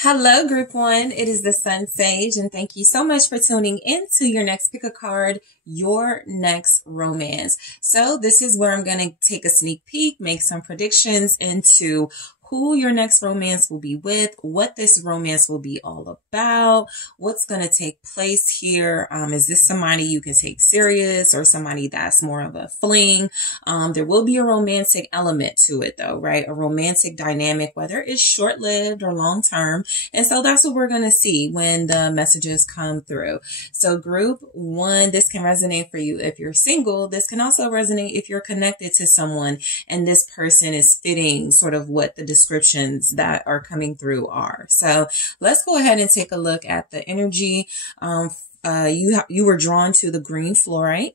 Hello, Group One. It is the SunSage, and thank you so much for tuning into your next pick a card, your next romance. So this is where I'm going to take a sneak peek, make some predictions into who your next romance will be with, what this romance will be all about, what's going to take place here. Is this somebody you can take serious or somebody that's more of a fling? There will be a romantic element to it though, right? A romantic dynamic, whether it's short-lived or long-term. And so that's what we're going to see when the messages come through. So Group One, this can resonate for you if you're single. This can also resonate if you're connected to someone and this person is fitting sort of what the descriptions that are coming through are. So let's go ahead and take a look at the energy. You were drawn to the green fluorite.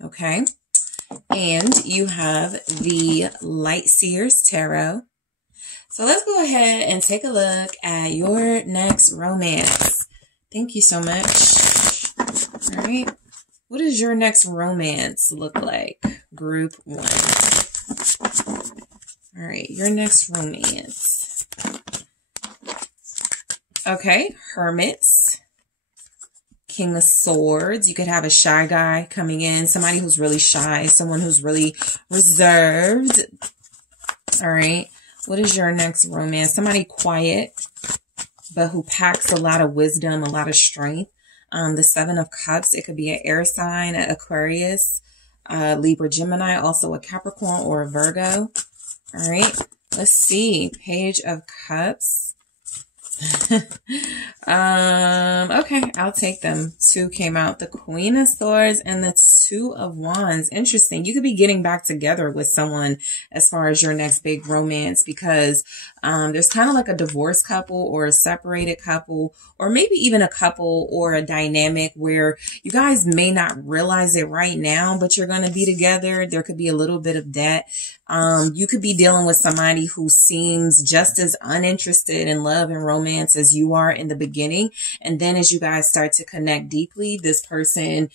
Okay. And you have the Light Seers Tarot. So let's go ahead and take a look at your next romance. Thank you so much. All right. What does your next romance look like? Group One. All right, your next romance. Okay, Hermits, King of Swords. You could have a shy guy coming in, somebody who's really shy, someone who's really reserved. All right, what is your next romance? Somebody quiet, but who packs a lot of wisdom, a lot of strength. The Seven of Cups, it could be an air sign, an Aquarius, Libra, Gemini, also a Capricorn or a Virgo. All right, let's see. Page of Cups. Okay, I'll take them. Two came out, the Queen of Swords and the Two of Wands. Interesting. You could be getting back together with someone as far as your next big romance because there's kind of like a divorced couple or a separated couple or maybe even a couple or a dynamic where you guys may not realize it right now, but you're going to be together. There could be a little bit of that. You could be dealing with somebody who seems just as uninterested in love and romance as you are in the beginning. And then as you guys start to connect deeply, this person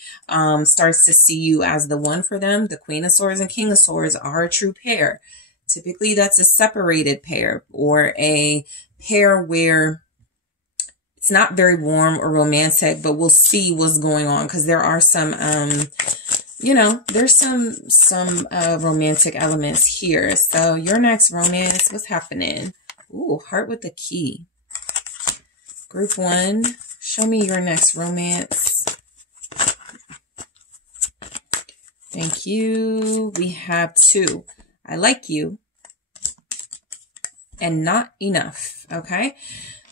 starts to see you as the one for them. The Queen of Swords and King of Swords are a true pair. Typically, that's a separated pair or a pair where it's not very warm or romantic, but we'll see what's going on because there are some there's some romantic elements here. So your next romance, what's happening? Ooh, Heart with the Key. Group One, show me your next romance. Thank you. We have two. I like you and not enough. Okay.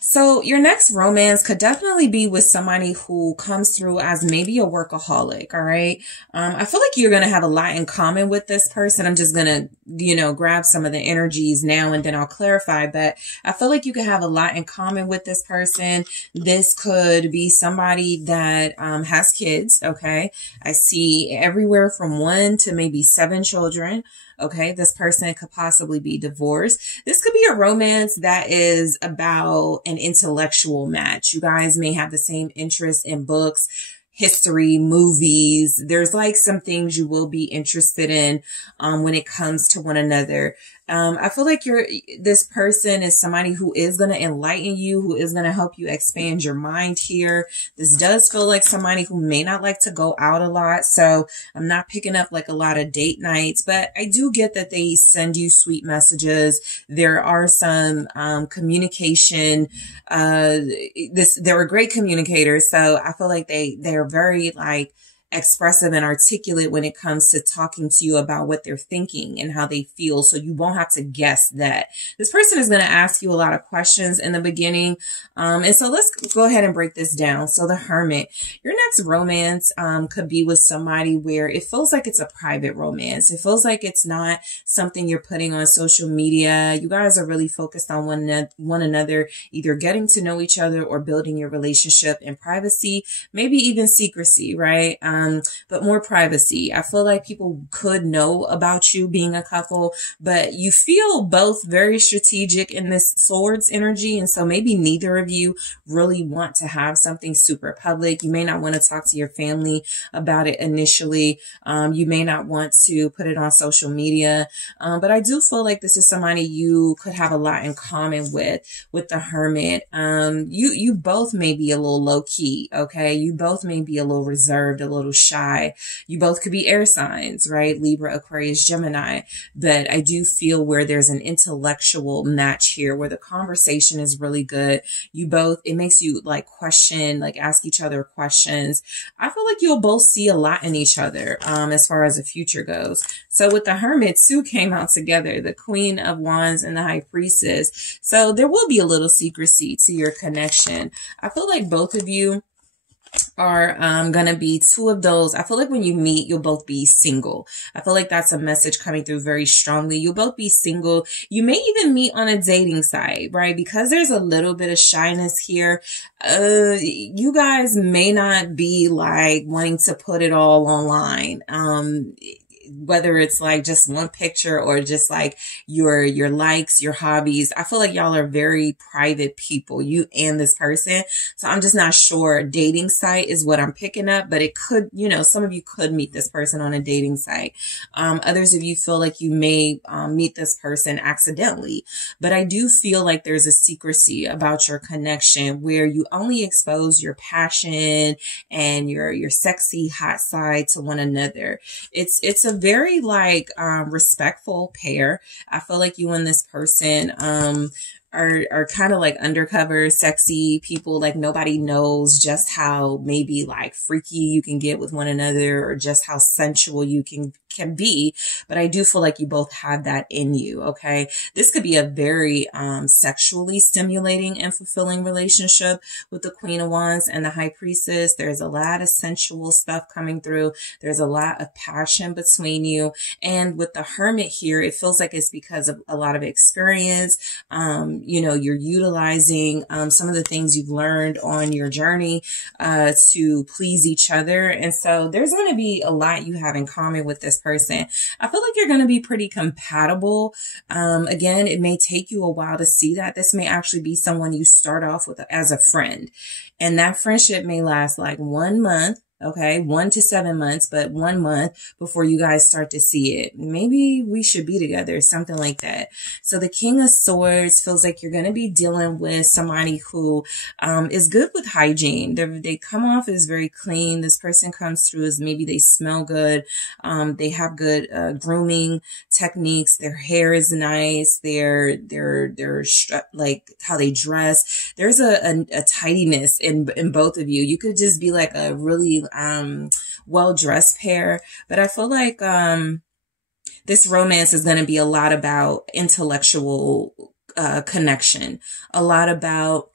So your next romance could definitely be with somebody who comes through as maybe a workaholic. All right. I feel like you're going to have a lot in common with this person. I'm just going to, grab some of the energies now and then I'll clarify, but I feel like you could have a lot in common with this person. This could be somebody that, has kids. Okay. I see everywhere from 1 to maybe 7 children. Okay, this person could possibly be divorced. This could be a romance that is about an intellectual match. You guys may have the same interest in books, history, movies. There's like some things you will be interested in when it comes to one another. I feel like this person is somebody who is going to enlighten you, who is going to help you expand your mind here. This does feel like somebody who may not like to go out a lot. So I'm not picking up like a lot of date nights, but I do get that they send you sweet messages. There are some communication. They're a great communicator. So I feel like they're very like expressive and articulate when it comes to talking to you about what they're thinking and how they feel. So you won't have to guess that. This person is going to ask you a lot of questions in the beginning. And so let's go ahead and break this down. So the Hermit, your next romance could be with somebody where it feels like it's a private romance. It feels like it's not something you're putting on social media. You guys are really focused on one another, either getting to know each other or building your relationship in privacy, maybe even secrecy, right? but more privacy. I feel like people could know about you being a couple, but you feel both very strategic in this swords energy. And so maybe neither of you really want to have something super public. You may not want to talk to your family about it initially. You may not want to put it on social media. But I do feel like this is somebody you could have a lot in common with the Hermit. You both may be a little low key. Okay. You both may be a little reserved, a little shy. You both could be air signs, right? Libra, Aquarius, Gemini. But I do feel where there's an intellectual match here where the conversation is really good. You both, it makes you like question, like ask each other questions. I feel like you'll both see a lot in each other, as far as the future goes. So with the Hermit, two came out together, the Queen of Wands and the High Priestess. So there will be a little secrecy to your connection. I feel like both of you are gonna be two of those. I feel like when you meet, you'll both be single. I feel like that's a message coming through very strongly. You'll both be single. You may even meet on a dating site, right? Because there's a little bit of shyness here. You guys may not be like wanting to put it all online. Whether it's like just one picture or just like your likes, your hobbies. I feel like y'all are very private people, you and this person. So I'm just not sure. Dating site is what I'm picking up, but it could, you know, some of you could meet this person on a dating site. Others of you feel like you may meet this person accidentally, but I do feel like there's a secrecy about your connection where you only expose your passion and your sexy hot side to one another. It's a very like respectful pair. I feel like you and this person are kind of like undercover sexy people. Like nobody knows just how maybe like freaky you can get with one another or just how sensual you can be. But I do feel like you both have that in you. Okay. This could be a very sexually stimulating and fulfilling relationship with the Queen of Wands and the High Priestess. There's a lot of sensual stuff coming through. There's a lot of passion between you. And with the Hermit here, it feels like it's because of a lot of experience. You know, you're utilizing some of the things you've learned on your journey to please each other. And so there's going to be a lot you have in common with this person. I feel like you're going to be pretty compatible. Again, it may take you a while to see that. This may actually be someone you start off with as a friend. And that friendship may last like 1 month. Okay, 1 to 7 months, but 1 month before you guys start to see it. Maybe we should be together, something like that. So the King of Swords feels like you're going to be dealing with somebody who is good with hygiene. They come off as very clean. This person comes through as maybe they smell good. They have good grooming techniques. Their hair is nice. They're like how they dress. There's a tidiness in both of you. You could just be like a really well-dressed pair, but I feel like this romance is going to be a lot about intellectual connection, a lot about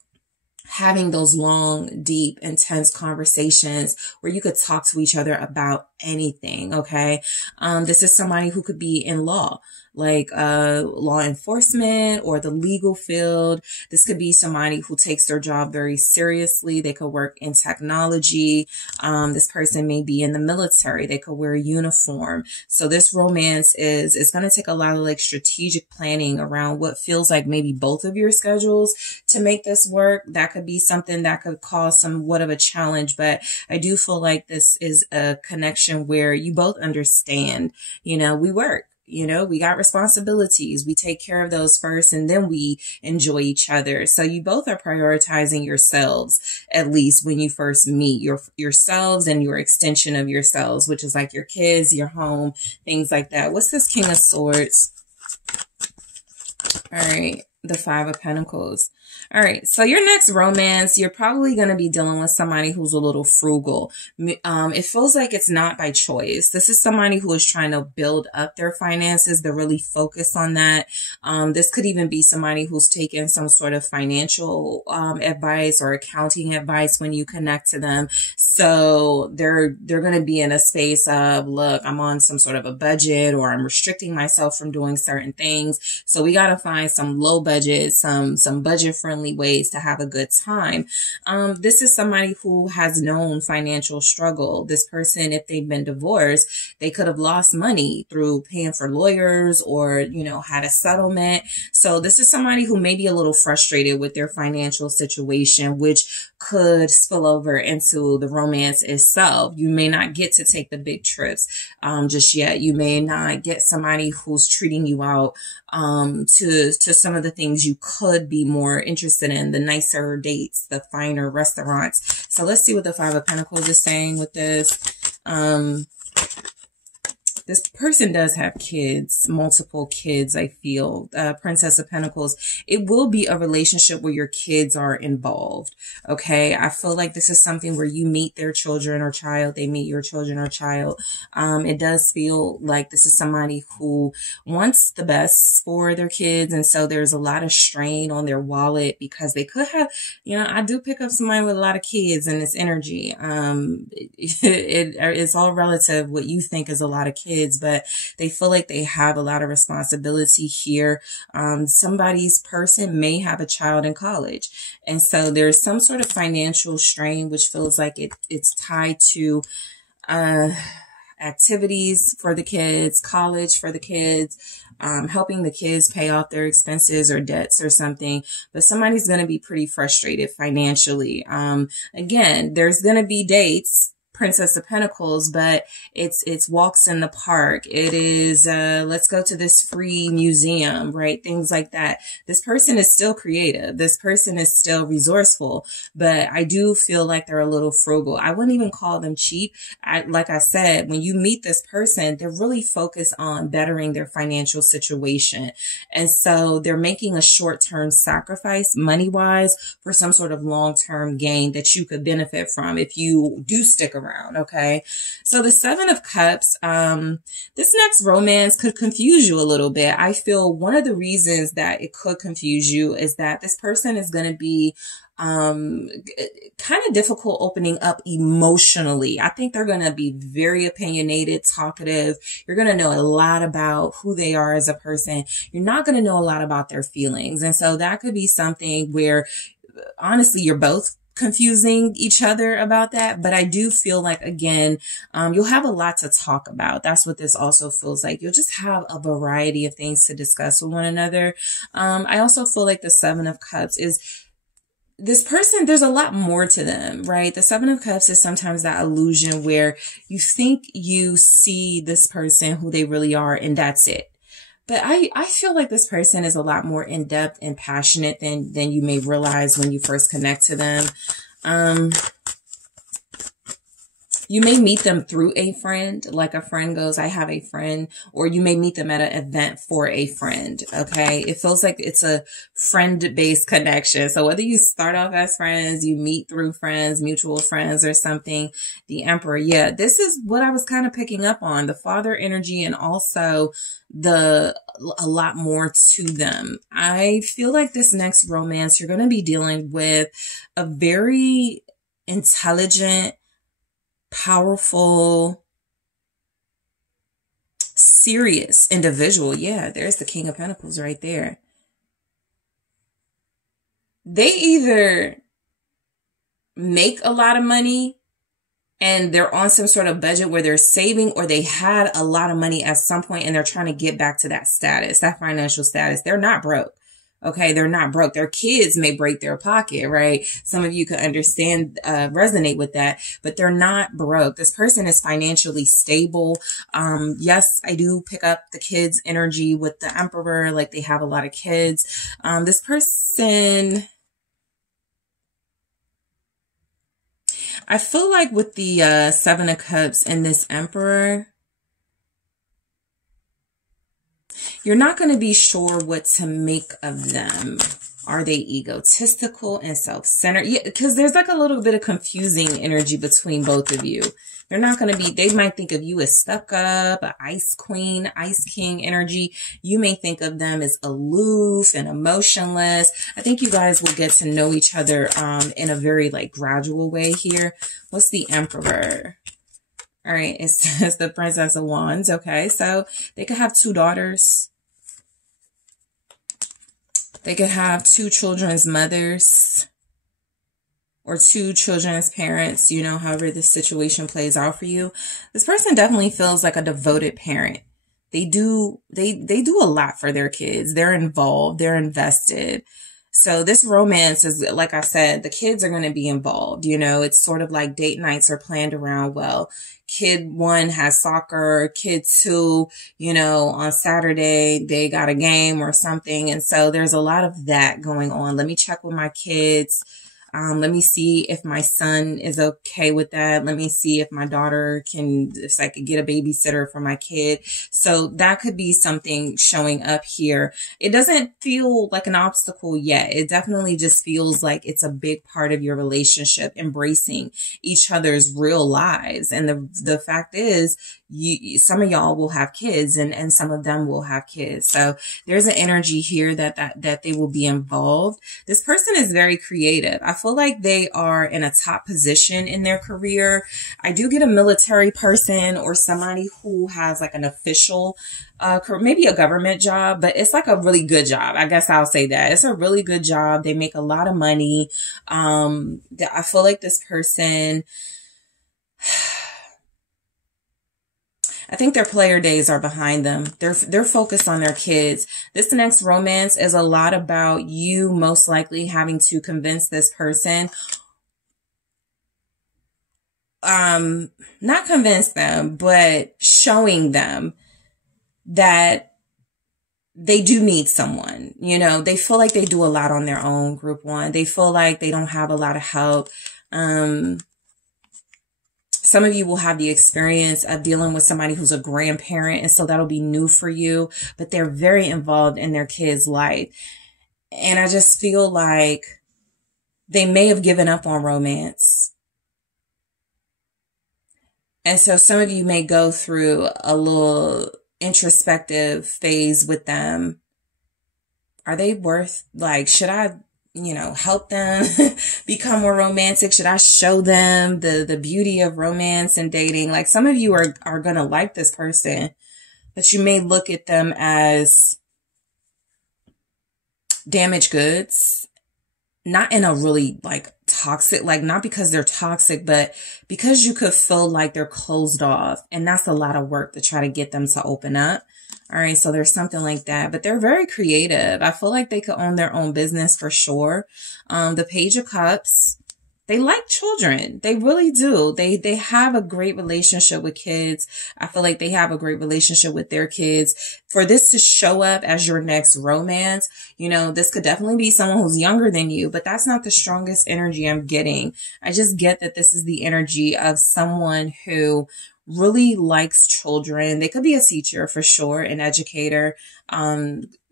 having those long, deep, intense conversations where you could talk to each other about anything. Okay. This is somebody who could be in law, like law enforcement or the legal field. This could be somebody who takes their job very seriously. They could work in technology. This person may be in the military. They could wear a uniform. So this romance is going to take a lot of like strategic planning around what feels like maybe both of your schedules to make this work. That could be something that could cause somewhat of a challenge, but I do feel like this is a connection where you both understand, you know, we work. You know, we got responsibilities. We take care of those first and then we enjoy each other. So you both are prioritizing yourselves, at least when you first meet yourselves and your extension of yourselves, which is like your kids, your home, things like that. What's this King of Swords? All right. The Five of Pentacles. All right. So your next romance, you're probably going to be dealing with somebody who's a little frugal. It feels like it's not by choice. This is somebody who is trying to build up their finances. They're really focused on that. This could even be somebody who's taken some sort of financial advice or accounting advice when you connect to them. So they're going to be in a space of, look, I'm on some sort of a budget or I'm restricting myself from doing certain things. So we got to find some low budget, some budget friendly family ways to have a good time. This is somebody who has known financial struggle. This person, if they've been divorced, they could have lost money through paying for lawyers or, you know, had a settlement. So this is somebody who may be a little frustrated with their financial situation, which could spill over into the romance itself. You may not get to take the big trips just yet. You may not get somebody who's treating you out to some of the things you could be more interested in, the nicer dates, the finer restaurants. So let's see what the Five of Pentacles is saying with this. This person does have kids, multiple kids, I feel. Princess of Pentacles. It will be a relationship where your kids are involved. Okay. I feel like this is something where you meet their children or child. They meet your children or child. It does feel like this is somebody who wants the best for their kids. And so there's a lot of strain on their wallet because they could have, you know, I do pick up somebody with a lot of kids in this energy. It's all relative what you think is a lot of kids. But they feel like they have a lot of responsibility here. Somebody's person may have a child in college. And so there's some sort of financial strain, which feels like it's tied to activities for the kids, college for the kids, helping the kids pay off their expenses or debts or something. But somebody's going to be pretty frustrated financially. Again, there's going to be dates, Princess of Pentacles, but it's walks in the park. It is, let's go to this free museum, right? Things like that. This person is still creative. This person is still resourceful, but I do feel like they're a little frugal. I wouldn't even call them cheap. Like I said, when you meet this person, they're really focused on bettering their financial situation. And so they're making a short-term sacrifice money-wise for some sort of long-term gain that you could benefit from if you do stick around. Okay. So the Seven of Cups, this next romance could confuse you a little bit. I feel one of the reasons that it could confuse you is that this person is going to be kind of difficult opening up emotionally. I think they're going to be very opinionated, talkative. You're going to know a lot about who they are as a person. You're not going to know a lot about their feelings. And so that could be something where honestly, you're both confusing each other about that. But I do feel like, again, you'll have a lot to talk about. That's what this also feels like. You'll just have a variety of things to discuss with one another. I also feel like the Seven of Cups is this person, there's a lot more to them, right? The Seven of Cups is sometimes that illusion where you think you see this person who they really are, and that's it. But I feel like this person is a lot more in-depth and passionate than you may realize when you first connect to them. You may meet them through a friend, like a friend goes, I have a friend, or you may meet them at an event for a friend. Okay. It feels like it's a friend-based connection. So whether you start off as friends, you meet through friends, mutual friends or something, the Emperor. Yeah. This is what I was kind of picking up on, the father energy, and also a lot more to them. I feel like this next romance, you're going to be dealing with a very intelligent, powerful, serious individual. Yeah, there's the King of Pentacles right there. They either make a lot of money and they're on some sort of budget where they're saving, or they had a lot of money at some point and they're trying to get back to that status, that financial status. They're not broke. Okay, they're not broke. Their kids may break their pocket, right? Some of you could understand, resonate with that, but they're not broke. This person is financially stable. Yes, I do pick up the kids' energy with the Emperor, like they have a lot of kids. This person, I feel like with the Seven of Cups and this Emperor, you're not going to be sure what to make of them. Are they egotistical and self-centered? Yeah, because there's like a little bit of confusing energy between both of you. They're not going to be, they might think of you as stuck up, an ice queen, ice king energy. You may think of them as aloof and emotionless. I think you guys will get to know each other in a very like gradual way here. What's the Emperor? All right, it's the Princess of Wands. Okay, so they could have two daughters. They could have two children's mothers or two children's parents, you know, however this situation plays out for you. This person definitely feels like a devoted parent. They do a lot for their kids. They're involved. They're invested. So this romance is, like I said, the kids are going to be involved. You know, it's sort of like date nights are planned around, well, kid 1 has soccer, kid 2, you know, on Saturday, they got a game or something. And so there's a lot of that going on. Let me check with my kids. Let me see if my son is okay with that. Let me see if my daughter if I could get a babysitter for my kid. So that could be something showing up here. It doesn't feel like an obstacle yet. It definitely just feels like it's a big part of your relationship, embracing each other's real lives. And the fact is, some of y'all will have kids and some of them will have kids. So there's an energy here that they will be involved. This person is very creative. I feel like they are in a top position in their career. I do get a military person or somebody who has like an official, maybe a government job, but it's like a really good job. I guess I'll say that. It's a really good job. They make a lot of money. I feel like this person, I think their player days are behind them. They're focused on their kids. This next romance is a lot about you most likely having to convince this person, not convince them, but showing them that they do need someone. You know, they feel like they do a lot on their own, group 1. They feel like they don't have a lot of help. Some of you will have the experience of dealing with somebody who's a grandparent, and so that'll be new for you, but they're very involved in their kids' life. And I just feel like they may have given up on romance. And so some of you may go through a little introspective phase with them. Are they worth, like, should I, you know, help them become more romantic? Should I show them the beauty of romance and dating? Like, some of you are going to like this person, but you may look at them as damaged goods, not in a really like toxic, like not because they're toxic, but because you could feel like they're closed off. And that's a lot of work to try to get them to open up. All right. So there's something like that, but they're very creative. I feel like they could own their own business for sure. The Page of Cups, they like children. They really do. They have a great relationship with kids. I feel like they have a great relationship with their kids. For this to show up as your next romance, you know, this could definitely be someone who's younger than you, but that's not the strongest energy I'm getting. I just get that this is the energy of someone who really likes children. They could be a teacher for sure, an educator,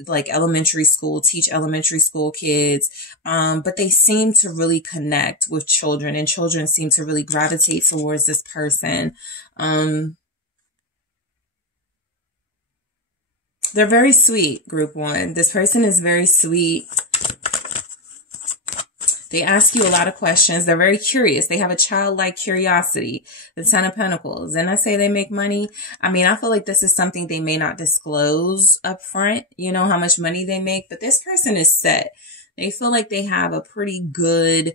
like elementary school, teach elementary school kids. But they seem to really connect with children, and children seem to really gravitate towards this person. They're very sweet, group 1. This person is very sweet. They ask you a lot of questions. They're very curious. They have a childlike curiosity. The Ten of Pentacles. And I say they make money. I mean, I feel like this is something they may not disclose up front, you know, how much money they make. But this person is set. They feel like they have a pretty good,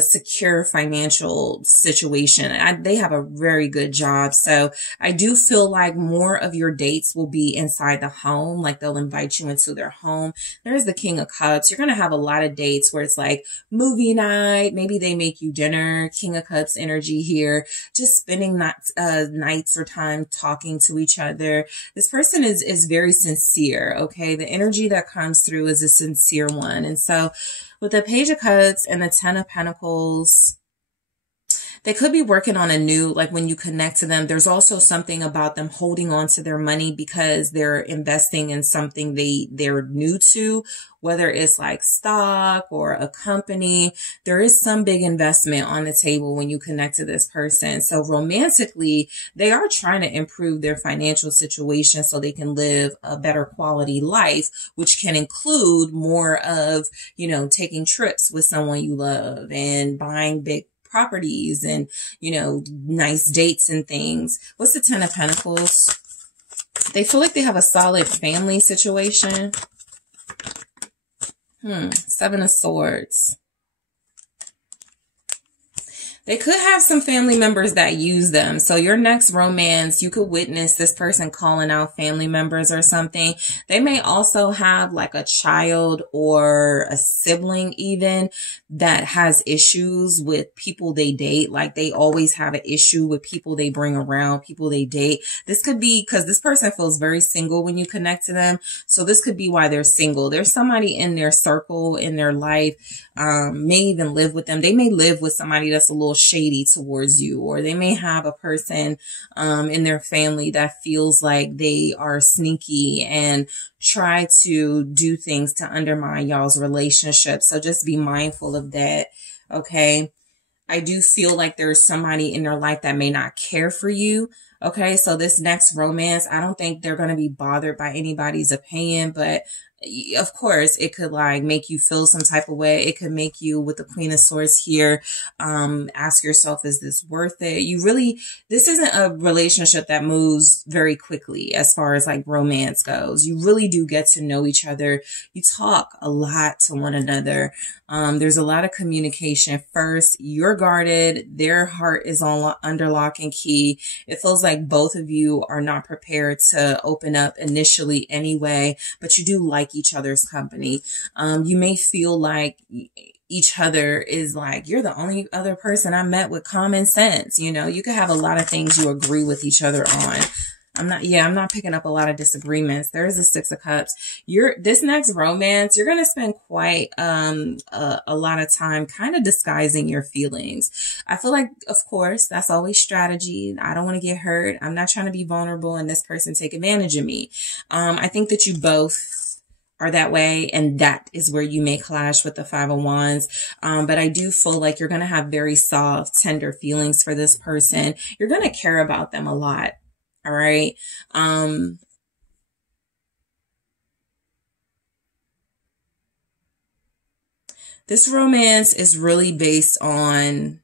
secure financial situation. They have a very good job. So I do feel like more of your dates will be inside the home. Like they'll invite you into their home. There's the King of Cups. You're going to have a lot of dates where it's like movie night. Maybe they make you dinner. King of Cups energy here. Just spending nights or time talking to each other. This person is very sincere. Okay. The energy that comes through is a sincere one. And so with the Page of Cups and the Ten of Pentacles, they could be working on a new, like when you connect to them, there's also something about them holding on to their money because they're investing in something they're new to, whether it's like stock or a company. There is some big investment on the table when you connect to this person. So romantically, they are trying to improve their financial situation so they can live a better quality life, which can include more of, you know, taking trips with someone you love and buying big properties and, you know, nice dates and things. What's the Ten of Pentacles? They feel like they have a solid family situation. Seven of Swords. They could have some family members that use them. So your next romance, you could witness this person calling out family members or something. They may also have like a child or a sibling even that has issues with people they date. Like they always have an issue with people they bring around, people they date. This could be because this person feels very single when you connect to them. So this could be why they're single. There's somebody in their circle, in their life, may even live with them. They may live with somebody that's a little shady towards you, or they may have a person in their family that feels like they are sneaky and try to do things to undermine y'all's relationship. So just be mindful of that. Okay. I do feel like there's somebody in their life that may not care for you. Okay. So this next romance, I don't think they're going to be bothered by anybody's opinion, but of course, it could like make you feel some type of way. It could make you, with the Queen of Swords here, ask yourself, is this worth it? This isn't a relationship that moves very quickly as far as like romance goes. You really do get to know each other. You talk a lot to one another. There's a lot of communication. First, you're guarded. Their heart is under lock and key. It feels like both of you are not prepared to open up initially anyway, but you do like each other's company. You may feel like each other is like, you're the only other person I met with common sense. You know, you could have a lot of things you agree with each other on. I'm not picking up a lot of disagreements. There is a Six of Cups. This next romance, you're going to spend quite, a lot of time kind of disguising your feelings. I feel like, of course, that's always strategy. I don't want to get hurt. I'm not trying to be vulnerable and this person take advantage of me. I think that you both are that way, and that is where you may clash with the Five of Wands. But I do feel like you're going to have very soft, tender feelings for this person. You're going to care about them a lot. All right. This romance is really based on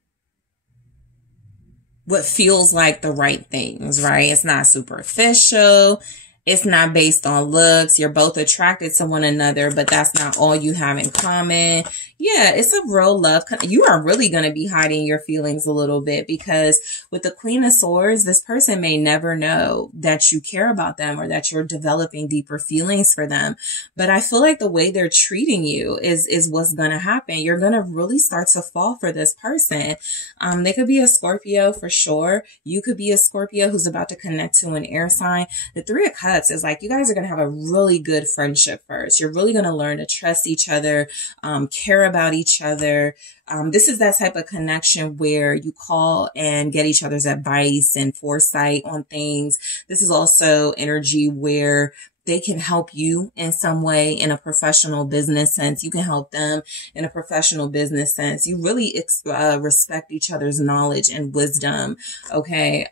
what feels like the right things, right? It's not superficial. It's not based on looks. You're both attracted to one another, but that's not all you have in common. Yeah, it's a real love. You are really going to be hiding your feelings a little bit, because with the Queen of Swords, this person may never know that you care about them or that you're developing deeper feelings for them. But I feel like the way they're treating you is what's going to happen. You're going to really start to fall for this person. They could be a Scorpio for sure. You could be a Scorpio who's about to connect to an air sign. The Three of Cups is like, you guys are going to have a really good friendship first. You're really going to learn to trust each other, care about each other. This is that type of connection where you call and get each other's advice and foresight on things. This is also energy where they can help you in some way in a professional business sense. You can help them in a professional business sense. You really respect each other's knowledge and wisdom. Okay.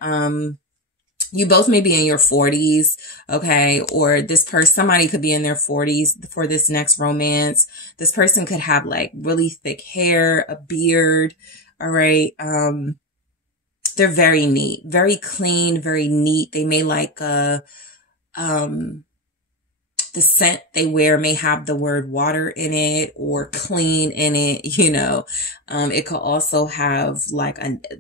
You both may be in your 40s, okay? Or somebody could be in their 40s for this next romance. This person could have like really thick hair, a beard, all right? They're very neat, very clean, very neat. They may like, the scent they wear may have the word water in it or clean in it, you know. It could also have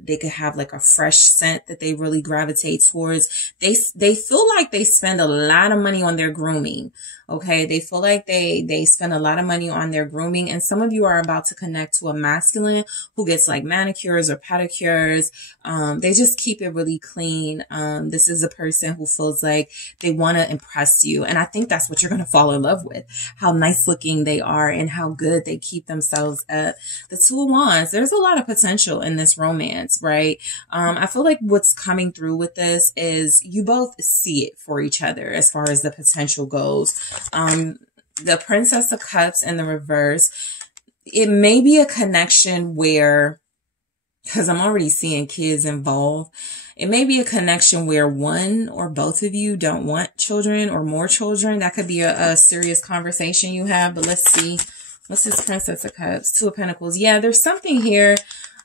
they could have like a fresh scent that they really gravitate towards. They feel like they spend a lot of money on their grooming. Okay. They feel like they spend a lot of money on their grooming. And some of you are about to connect to a masculine who gets like manicures or pedicures. They just keep it really clean. This is a person who feels like they want to impress you. And I think that's what you're going to fall in love with, how nice looking they are and how good they keep themselves up. The Two of Wands, there's a lot of potential in this romance, right? I feel like what's coming through with this is you both see it for each other as far as the potential goes. The Princess of Cups in the reverse, it may be a connection where, because I'm already seeing kids involved, it may be a connection where one or both of you don't want children or more children. That could be a serious conversation you have, but let's see. What's this Princess of Cups? Two of Pentacles. Yeah, there's something here.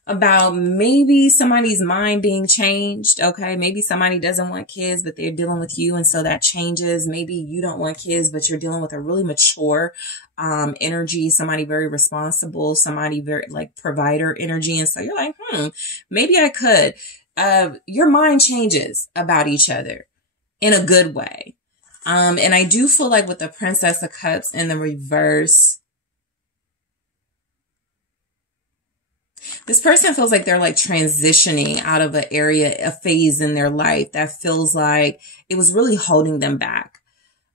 about maybe somebody's mind being changed. Okay. Maybe somebody doesn't want kids, but they're dealing with you. And so that changes. Maybe you don't want kids, but you're dealing with a really mature energy, somebody very responsible, somebody very like provider energy. And so you're like, maybe I could. Your mind changes about each other in a good way. And I do feel like with the Princess of Cups in the reverse, this person feels like they're like transitioning out of an area, a phase in their life that feels like it was really holding them back,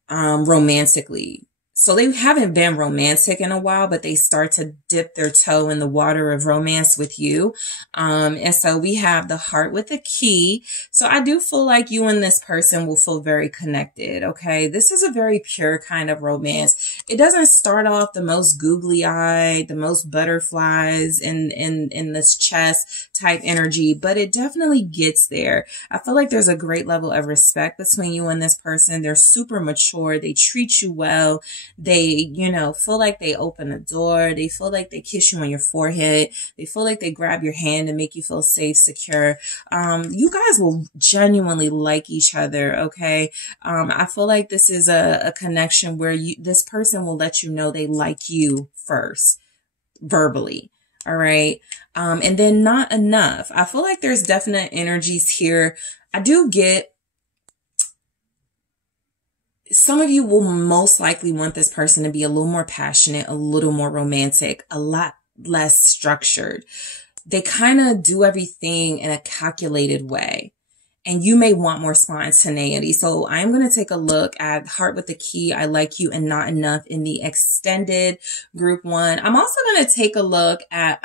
romantically. So they haven't been romantic in a while, but they start to dip their toe in the water of romance with you. And so we have the heart with the key. So I do feel like you and this person will feel very connected. Okay. This is a very pure kind of romance. It doesn't start off the most googly eyed, the most butterflies in this chest type energy, but it definitely gets there. I feel like there's a great level of respect between you and this person. They're super mature. They treat you well. They, you know, feel like they open the door. They feel like they kiss you on your forehead. They feel like they grab your hand and make you feel safe, secure. You guys will genuinely like each other. Okay. I feel like this is a connection where this person will let you know they like you first verbally. All right. And then not enough. I feel like there's definite energies here. I do get some of you will most likely want this person to be a little more passionate, a little more romantic, a lot less structured. They kind of do everything in a calculated way. And you may want more spontaneity. So I'm going to take a look at Heart with the Key, I Like You and Not Enough in the extended group 1. I'm also going to take a look at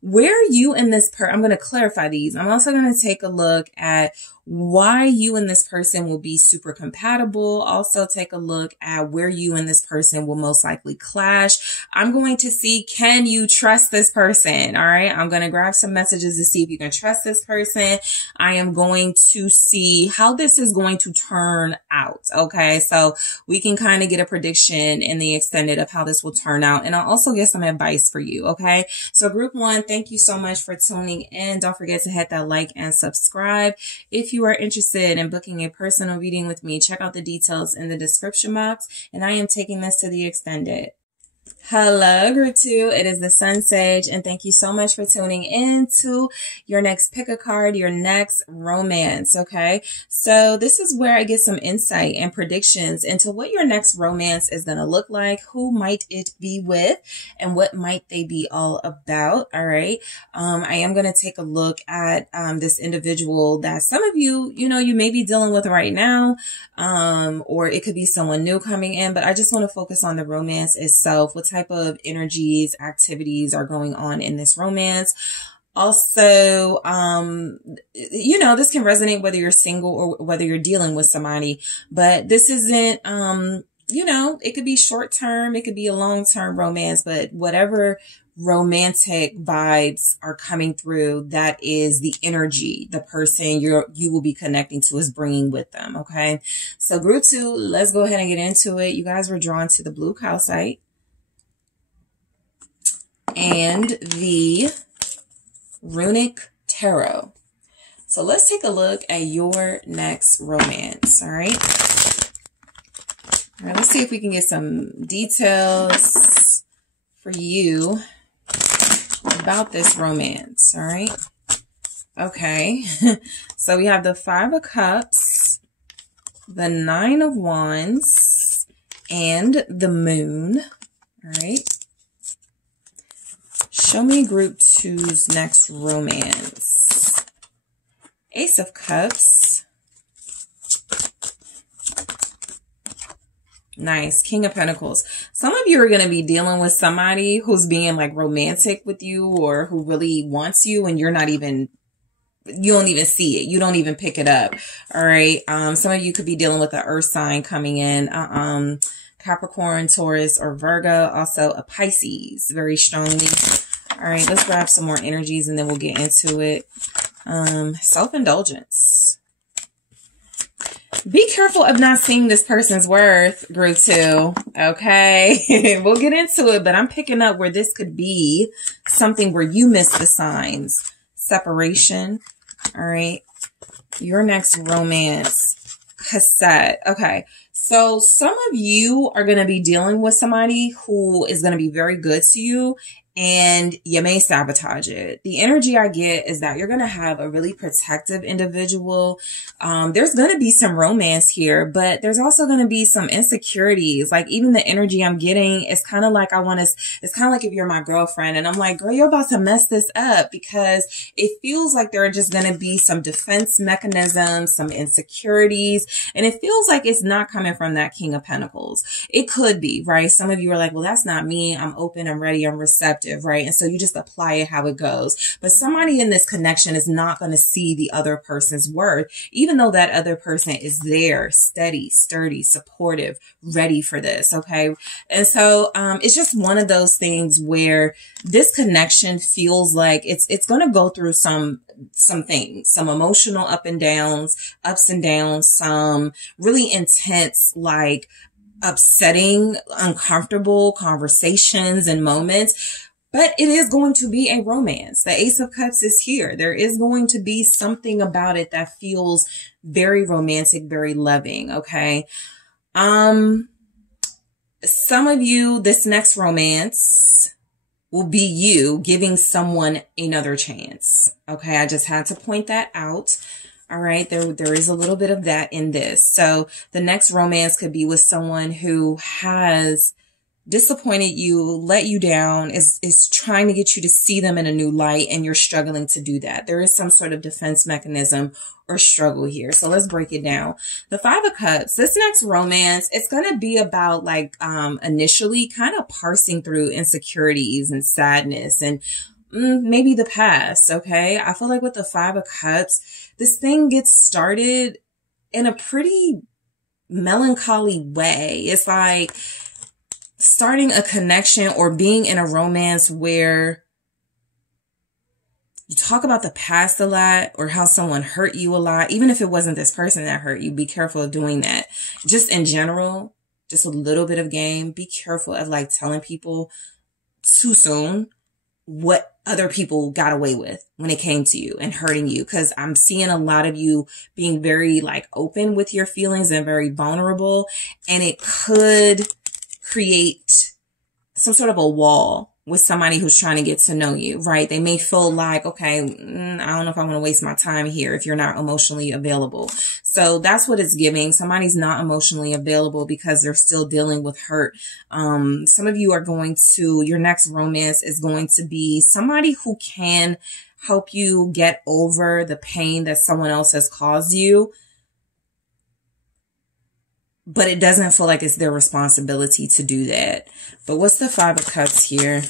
where you and this I'm going to clarify these. I'm also going to take a look at why you and this person will be super compatible. Also take a look at where you and this person will most likely clash. I'm going to see, can you trust this person? All right. I'm going to grab some messages to see if you can trust this person. I am going to see how this is going to turn out. Okay. So we can kind of get a prediction in the extended of how this will turn out. And I'll also get some advice for you. Okay. So group 1, thank you so much for tuning in. Don't forget to hit that like and subscribe. If you are interested in booking a personal reading with me, check out the details in the description box. And I am taking this to the extended. Hello, group 2. It is the SunSage, and thank you so much for tuning in to your next pick a card, your next romance. Okay. So this is where I get some insight and predictions into what your next romance is going to look like. Who might it be with and what might they be all about? All right. I am going to take a look at, this individual that some of you, you may be dealing with right now. Or it could be someone new coming in, but I just want to focus on the romance itself. What type of energies, activities are going on in this romance? Also, this can resonate whether you're single or whether you're dealing with somebody, but this isn't, it could be short term, it could be a long term romance, but whatever romantic vibes are coming through, that is the energy the person you will be connecting to is bringing with them. Okay. So group 2, let's go ahead and get into it. You guys were drawn to the blue calcite and the runic tarot. So let's take a look at your next romance. All right. All right. Let's see if we can get some details for you about this romance. All right. Okay. So we have the 5 of Cups, the 9 of Wands, and the Moon. All right. Show me group 2's next romance. Ace of Cups. Nice. King of Pentacles. Some of you are going to be dealing with somebody who's being like romantic with you or who really wants you and you don't even see it. You don't even pick it up. All right. Some of you could be dealing with an earth sign coming in. Capricorn, Taurus, or Virgo. Also a Pisces very strongly. All right. Let's grab some more energies and then we'll get into it. Self-indulgence. Be careful of not seeing this person's worth, group 2. Okay. We'll get into it, but I'm picking up where this could be something where you miss the signs. Separation. All right. Your next romance cassette. Okay. So some of you are going to be dealing with somebody who is going to be very good to you, and you may sabotage it. The energy I get is that you're going to have a really protective individual. There's going to be some romance here, but there's also going to be some insecurities. Like, even the energy I'm getting is kind of like, it's kind of like if you're my girlfriend and I'm like, girl, you're about to mess this up, because it feels like there are just going to be some defense mechanisms, some insecurities, and it feels like it's not coming from that King of Pentacles. It could be, right? Some of you are like, well, that's not me. I'm open, I'm ready, I'm receptive. Right? And so you just apply it how it goes. But somebody in this connection is not going to see the other person's worth, even though that other person is there, steady, sturdy, supportive, ready for this. Okay. And so, it's just one of those things where this connection feels like it's going to go through some things, some emotional ups and downs, some really intense, like upsetting, uncomfortable conversations and moments. But it is going to be a romance. The Ace of Cups is here. There is going to be something about it that feels very romantic, very loving. Okay. Some of you, this next romance will be you giving someone another chance. Okay. I just had to point that out. All right. There is a little bit of that in this. So the next romance could be with someone who has disappointed you, let you down, is trying to get you to see them in a new light, and you're struggling to do that. There is some sort of defense mechanism or struggle here. So let's break it down. The Five of Cups, this next romance, it's going to be about like, initially kind of parsing through insecurities and sadness and maybe the past. Okay. I feel like with the Five of Cups, this thing gets started in a pretty melancholy way. It's like starting a connection or being in a romance where you talk about the past a lot, or how someone hurt you a lot. Even if it wasn't this person that hurt you, be careful of doing that. Just in general, just a little bit of game. Be careful of like telling people too soon what other people got away with when it came to you and hurting you. Cause I'm seeing a lot of you being very like open with your feelings and very vulnerable, and it could create some sort of a wall with somebody who's trying to get to know you, right? They may feel like, okay, I don't know if I want to waste my time here if you're not emotionally available. So that's what it's giving. Somebody's not emotionally available because they're still dealing with hurt. Some of you are your next romance is going to be somebody who can help you get over the pain that someone else has caused you. But it doesn't feel like it's their responsibility to do that. But what's the Five of Cups here?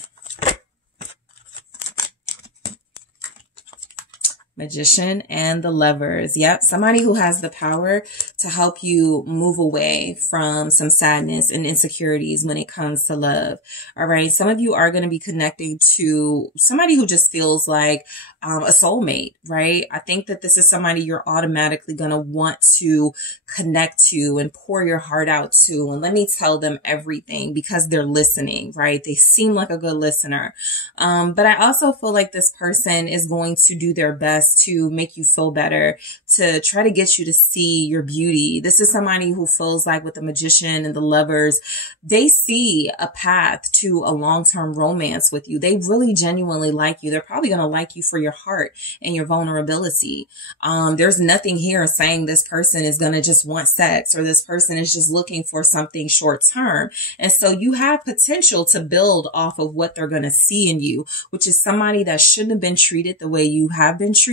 Magician and the Lovers. Yep. Somebody who has the power to help you move away from some sadness and insecurities when it comes to love. All right. Some of you are going to be connecting to somebody who just feels like a soulmate, right? I think that this is somebody you're automatically going to want to connect to and pour your heart out to. And let me tell them everything because they're listening, right? They seem like a good listener. But I also feel like this person is going to do their best to make you feel better, to try to get you to see your beauty. This is somebody who feels like with the Magician and the Lovers, they see a path to a long-term romance with you. They really genuinely like you. They're probably going to like you for your heart and your vulnerability. There's nothing here saying this person is going to just want sex or this person is just looking for something short term. And so you have potential to build off of what they're going to see in you, which is somebody that shouldn't have been treated the way you have been treated,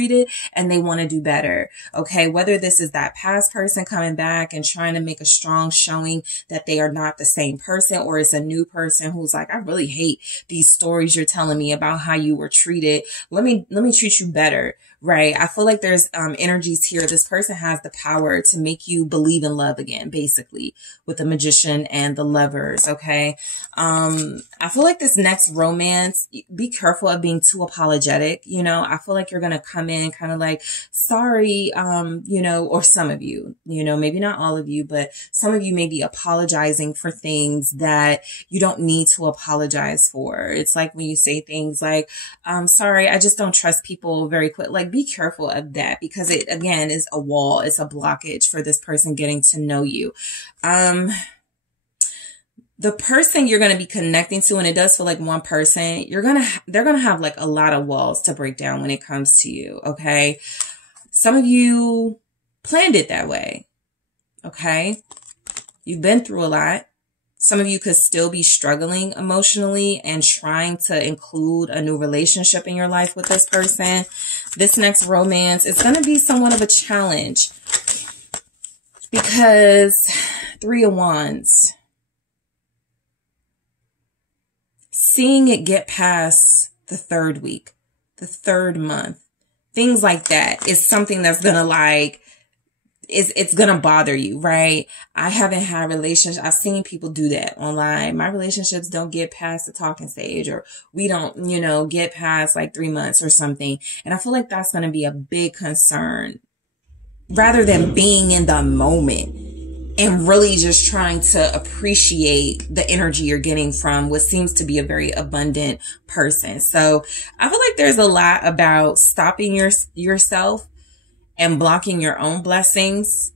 and they want to do better. Okay. Whether this is that past person coming back and trying to make a strong showing that they are not the same person, or it's a new person who's like, I really hate these stories you're telling me about how you were treated. Let me treat you better. right? I feel like there's energies here. This person has the power to make you believe in love again, basically, with the Magician and the Lovers, okay? I feel like this next romance, be careful of being too apologetic, you know? I feel like you're going to come in kind of like, sorry, you know, or some of you, you know, maybe not all of you, but some of you may be apologizing for things that you don't need to apologize for. It's like when you say things like, sorry, I just don't trust people very quick. Like, be careful of that, because it, again, is a wall. It's a blockage for this person getting to know you. The person you're going to be connecting to, and it does feel like one person, they're going to have like a lot of walls to break down when it comes to you. Okay. Some of you planned it that way. Okay. You've been through a lot. Some of you could still be struggling emotionally and trying to include a new relationship in your life with this person. This next romance is going to be somewhat of a challenge, because 3 of Wands, seeing it get past the 3rd week, the 3rd month, things like that is something that's going to like, it's going to bother you, right? I haven't had relationships. I've seen people do that online. My relationships don't get past the talking stage, or we don't, you know, get past like 3 months or something. And I feel like that's going to be a big concern, rather than being in the moment and really just trying to appreciate the energy you're getting from what seems to be a very abundant person. So I feel like there's a lot about stopping yourself and blocking your own blessings.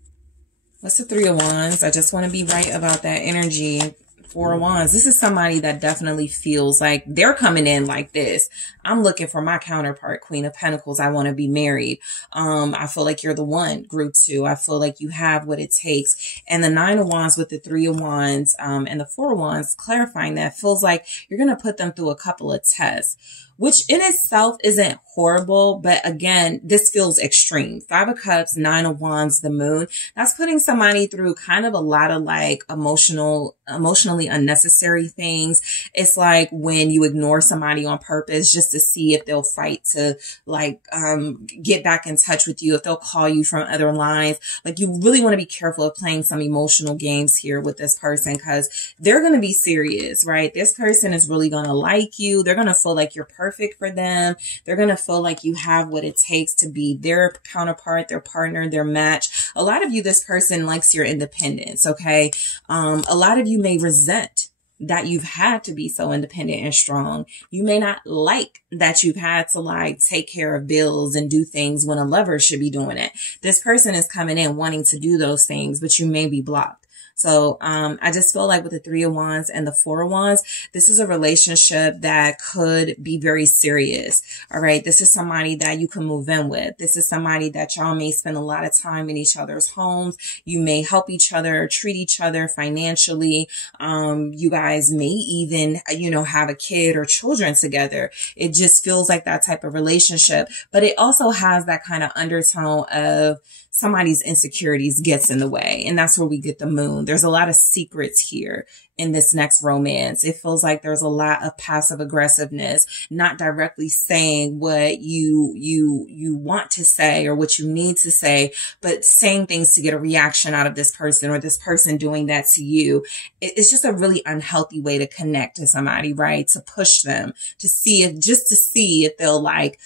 What's the 3 of Wands? I just want to be right about that energy. 4 of Wands. This is somebody that definitely feels like they're coming in like this. I'm looking for my counterpart, Queen of Pentacles. I want to be married. I feel like you're the one, group 2. I feel like you have what it takes. And the 9 of Wands with the 3 of Wands, and the 4 of Wands, clarifying that, feels like you're going to put them through a couple of tests, which in itself isn't horrible. But again, this feels extreme. 5 of Cups, 9 of Wands, the Moon. That's putting somebody through kind of a lot of like emotionally unnecessary things. It's like when you ignore somebody on purpose just to see if they'll fight to like, get back in touch with you, if they'll call you from other lines. Like, you really want to be careful of playing some emotional games here with this person, because they're going to be serious, right? This person is really going to like you. They're going to feel like you're perfect for them. They're going to feel like you have what it takes to be their counterpart, their partner, their match. A lot of you, this person likes your independence. Okay. A lot of you may resent that you've had to be so independent and strong. You may not like that you've had to like take care of bills and do things when a lover should be doing it. This person is coming in wanting to do those things, but you may be blocked. So, I just feel like with the 3 of Wands and the 4 of Wands, this is a relationship that could be very serious. All right. This is somebody that you can move in with. This is somebody that y'all may spend a lot of time in each other's homes. You may help each other, treat each other financially. You guys may even, you know, have a kid or children together. It just feels like that type of relationship, but it also has that kind of undertone of somebody's insecurities gets in the way. And that's where we get the Moon. There's a lot of secrets here in this next romance. It feels like there's a lot of passive aggressiveness, not directly saying what you want to say or what you need to say, but saying things to get a reaction out of this person, or this person doing that to you. It's just a really unhealthy way to connect to somebody, right? To push them, to see if they'll like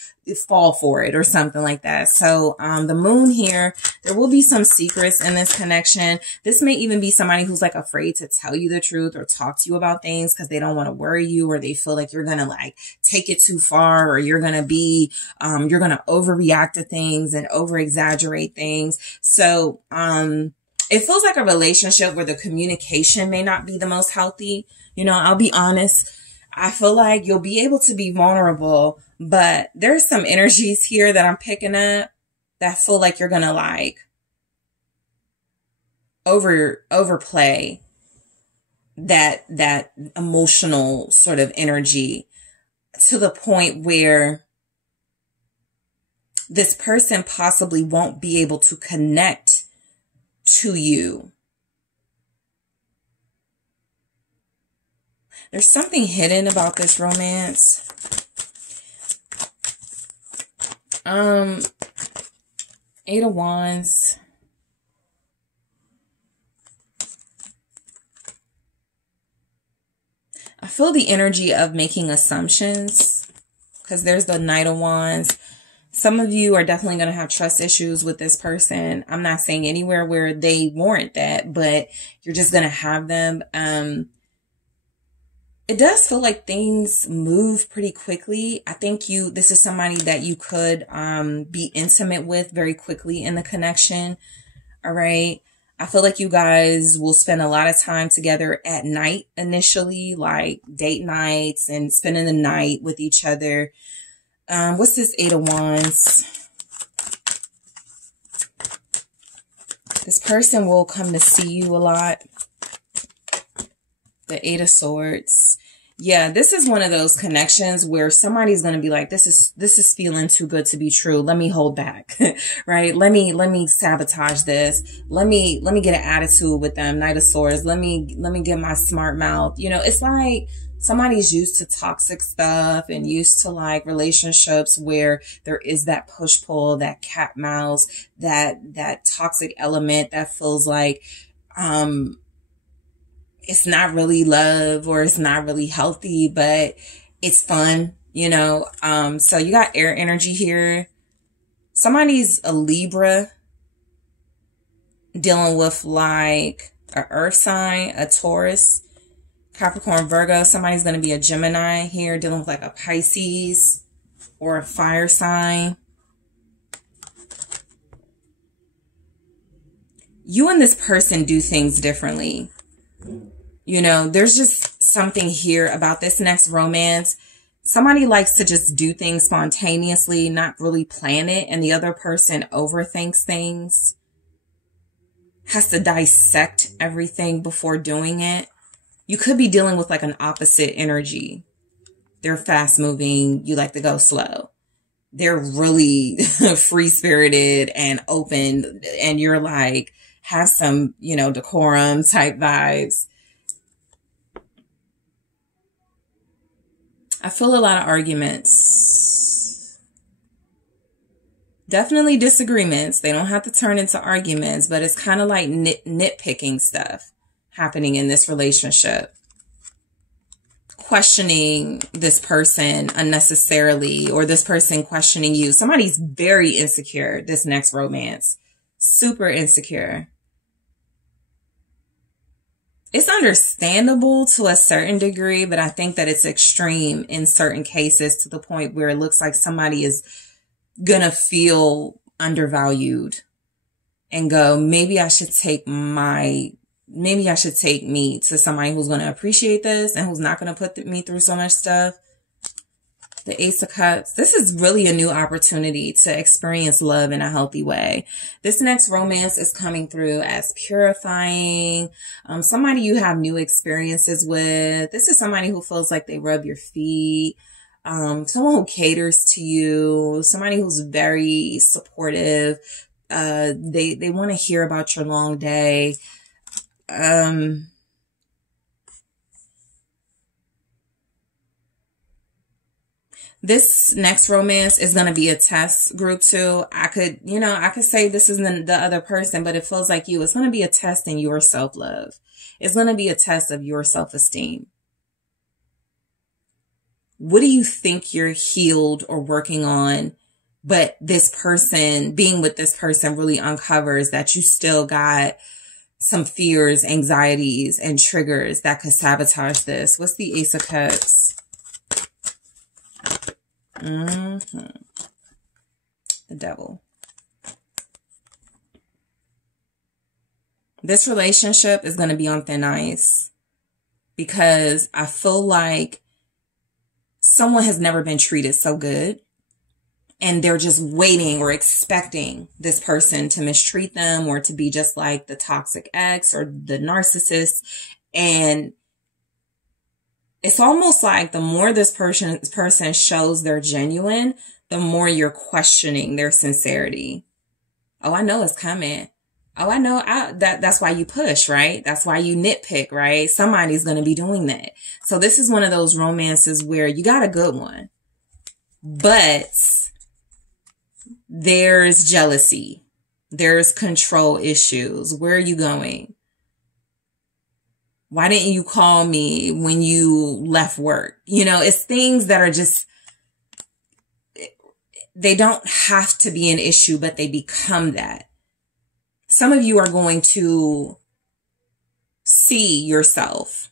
fall for it or something like that. So, the Moon here, there will be some secrets in this connection. This may even be somebody who's like afraid to tell you the truth or talk to you about things because they don't want to worry you, or they feel like you're going to like take it too far, or you're going to be, you're going to overreact to things and over exaggerate things. So, it feels like a relationship where the communication may not be the most healthy. You know, I'll be honest. I feel like you'll be able to be vulnerable, but there's some energies here that I'm picking up that feel like you're going to like overplay that emotional sort of energy to the point where this person possibly won't be able to connect to you. There's something hidden about this romance. Eight of Wands. I feel the energy of making assumptions because there's the Knight of Wands. Some of you are definitely going to have trust issues with this person. I'm not saying anywhere where they warrant that, but you're just going to have them. It does feel like things move pretty quickly. I think this is somebody that you could be intimate with very quickly in the connection. All right. I feel like you guys will spend a lot of time together at night initially, like date nights and spending the night with each other. What's this Eight of Wands? This person will come to see you a lot. The Eight of Swords. Yeah, this is one of those connections where somebody's going to be like, this is feeling too good to be true. Let me hold back, right? Let me sabotage this. Let me get an attitude with them. Knight of Swords. Let me get my smart mouth. You know, it's like somebody's used to toxic stuff and used to like relationships where there is that push pull, that cat mouse, that toxic element that feels like, it's not really love or it's not really healthy, but it's fun, you know? So you got air energy here. Somebody's a Libra dealing with like an earth sign, a Taurus, Capricorn, Virgo. Somebody's going to be a Gemini here dealing with like a Pisces or a fire sign. You and this person do things differently. You know, there's just something here about this next romance. Somebody likes to just do things spontaneously, not really plan it. And the other person overthinks things, has to dissect everything before doing it. You could be dealing with like an opposite energy. They're fast moving. You like to go slow. They're really free spirited and open. And you're like, have some, you know, decorum type vibes. I feel a lot of arguments. Definitely disagreements. They don't have to turn into arguments, but it's kind of like nitpicking stuff happening in this relationship. Questioning this person unnecessarily, or this person questioning you. Somebody's very insecure, this next romance. Super insecure. It's understandable to a certain degree, but I think that it's extreme in certain cases to the point where it looks like somebody is going to feel undervalued and go, maybe I should take me to somebody who's going to appreciate this and who's not going to put me through so much stuff. The Ace of Cups. This is really a new opportunity to experience love in a healthy way. This next romance is coming through as purifying. Somebody you have new experiences with. This is somebody who feels like they rub your feet. Someone who caters to you. Somebody who's very supportive. They want to hear about your long day. This next romance is going to be a test, group 2. I could say this isn't the other person, but it feels like you. It's going to be a test in your self-love. It's going to be a test of your self-esteem. What do you think you're healed or working on, but this person, being with this person really uncovers that you still got some fears, anxieties, and triggers that could sabotage this? What's the Ace of Cups? The Devil. This relationship is going to be on thin ice because I feel like someone has never been treated so good and they're just waiting or expecting this person to mistreat them or to be just like the toxic ex or the narcissist. And it's almost like the more this person shows they're genuine, the more you're questioning their sincerity. Oh, I know it's coming. Oh, I know that's why you push, right? That's why you nitpick, right? Somebody's going to be doing that. So this is one of those romances where you got a good one, but there's jealousy. There's control issues. Where are you going? Why didn't you call me when you left work? You know, it's things that are just, they don't have to be an issue, but they become that. Some of you are going to see yourself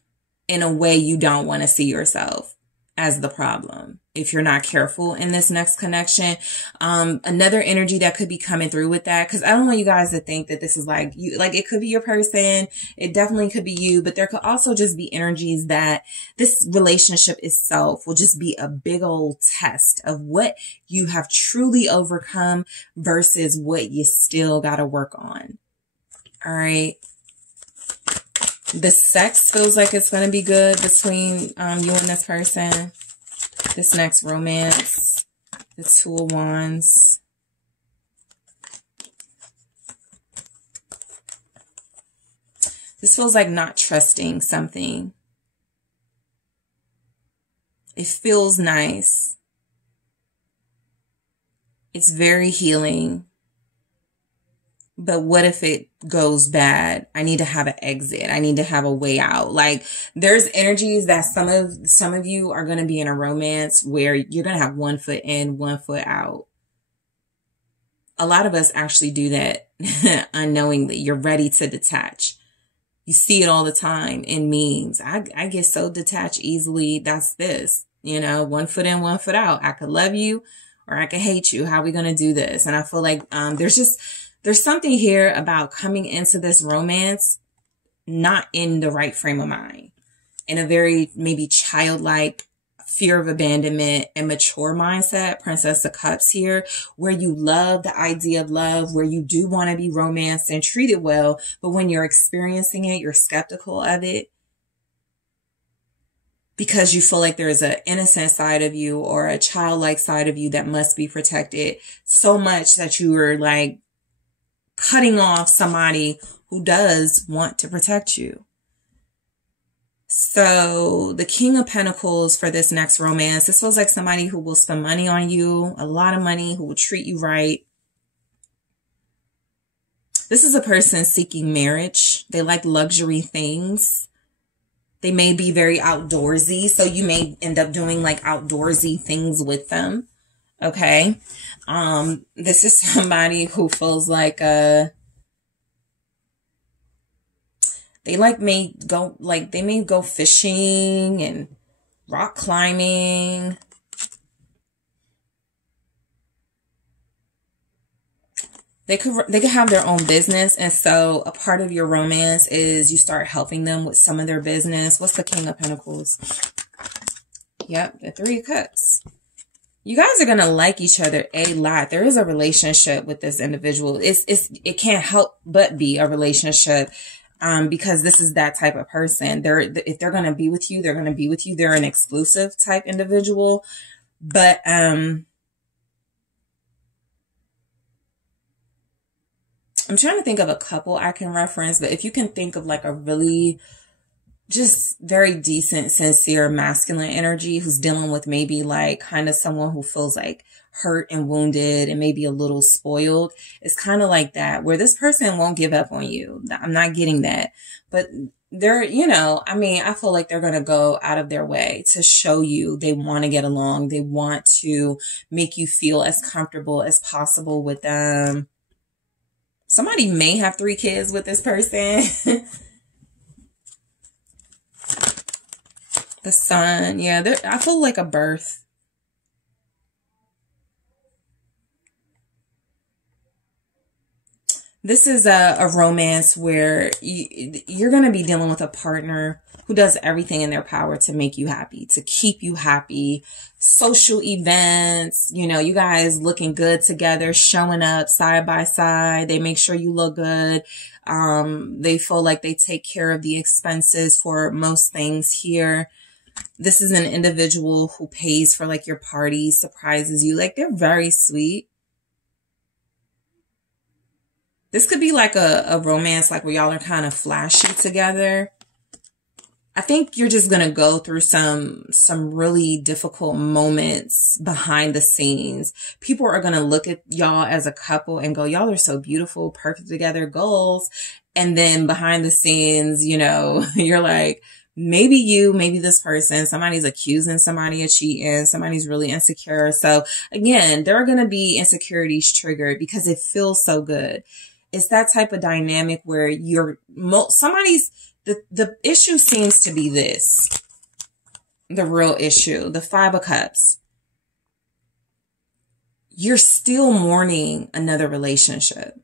in a way you don't want to see yourself as the problem if you're not careful in this next connection. Another energy that could be coming through with that, because I don't want you guys to think that this is like you, like it could be your person. It definitely could be you, but there could also just be energies that this relationship itself will just be a big old test of what you have truly overcome versus what you still got to work on. All right. The sex feels like it's going to be good between you and this person. This next romance, the Two of Wands. This feels like not trusting something. It feels nice. It's very healing. But what if it goes bad? I need to have an exit. I need to have a way out. Like there's energies that some of you are going to be in a romance where you're going to have one foot in, one foot out. A lot of us actually do that unknowingly. You're ready to detach. You see it all the time in memes. I get so detached easily. That's this, you know, one foot in, one foot out. I could love you or I could hate you. How are we going to do this? And I feel like there's something here about coming into this romance not in the right frame of mind, in a very maybe childlike, fear of abandonment and mature mindset, Princess of Cups here, where you love the idea of love, where you do want to be romanced and treated well, but when you're experiencing it, you're skeptical of it because you feel like there's an innocent side of you or a childlike side of you that must be protected so much that you are like cutting off somebody who does want to protect you. So the King of Pentacles for this next romance, this feels like somebody who will spend money on you, a lot of money, who will treat you right. This is a person seeking marriage. They like luxury things. They may be very outdoorsy, so you may end up doing like outdoorsy things with them. Okay. This is somebody who feels like, they may go fishing and rock climbing. They could have their own business. And so a part of your romance is you start helping them with some of their business. What's the King of Pentacles? Yep. The Three of Cups. You guys are going to like each other a lot. There is a relationship with this individual. It can't help but be a relationship, because this is that type of person. If they're going to be with you, they're going to be with you. They're an exclusive type individual. But, I'm trying to think of a couple I can reference, but if you can think of like a really just very decent, sincere, masculine energy who's dealing with maybe like kind of someone who feels like hurt and wounded and maybe a little spoiled. It's kind of like that, where this person won't give up on you. I'm not getting that, but they're, I feel like they're going to go out of their way to show you they want to get along. They want to make you feel as comfortable as possible with them. Somebody may have 3 kids with this person. The Sun. Yeah, I feel like a birth. This is a romance where you're going to be dealing with a partner who does everything in their power to make you happy, to keep you happy. Social events, you guys looking good together, showing up side by side. They make sure you look good. They feel like they take care of the expenses for most things here. This is an individual who pays for like your parties, surprises you. Like they're very sweet. This could be like a romance, like where y'all are kind of flashy together. I think you're just going to go through some really difficult moments behind the scenes. People are going to look at y'all as a couple and go, y'all are so beautiful, perfect together, goals. And then behind the scenes, you know, you're like, maybe you, maybe this person, somebody's accusing somebody of cheating, somebody's really insecure. So again, there are going to be insecurities triggered because it feels so good. It's that type of dynamic where the issue seems to be this, the real issue, the 5 of Cups. You're still mourning another relationship.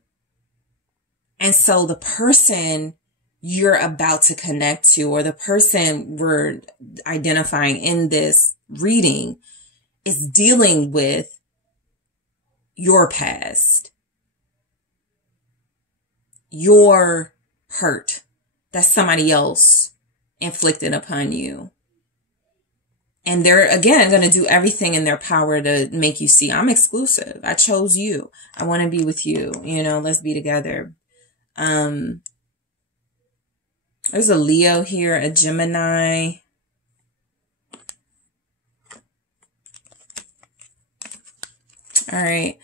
And so the person you're about to connect to, or the person we're identifying in this reading, is dealing with your past, your hurt that somebody else inflicted upon you. And they're, again, going to do everything in their power to make you see, I'm exclusive. I chose you. I want to be with you. You know, let's be together. There's a Leo here, a Gemini. All right.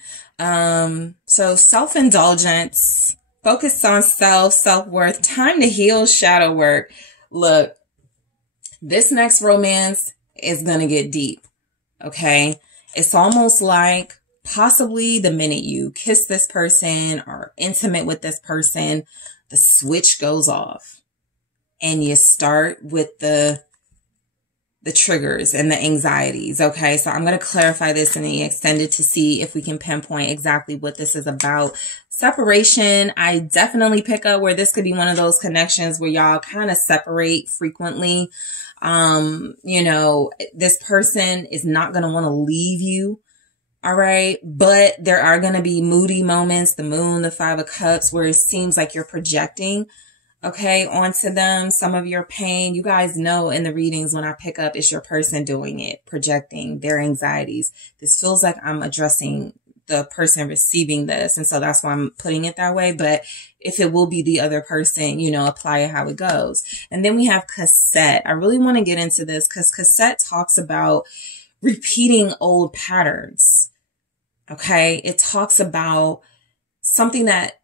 So self-indulgence. Focus on self-worth. Time to heal, shadow work. Look, this next romance is going to get deep. Okay. It's almost like possibly the minute you kiss this person or intimate with this person, the switch goes off and you start with the triggers and the anxieties. Okay. So I'm going to clarify this in the extended to see if we can pinpoint exactly what this is about. Separation. I definitely pick up where this could be one of those connections where y'all kind of separate frequently. You know, this person is not going to want to leave you. All right. But there are going to be moody moments, the moon, the 5 of Cups, where it seems like you're projecting, okay, onto them some of your pain. You guys know in the readings when I pick up, it's your person doing it, projecting their anxieties. This feels like I'm addressing the person receiving this. And so that's why I'm putting it that way. But if it will be the other person, you know, apply it how it goes. And then we have cassette. I really want to get into this because cassette talks about repeating old patterns. Okay. It talks about something that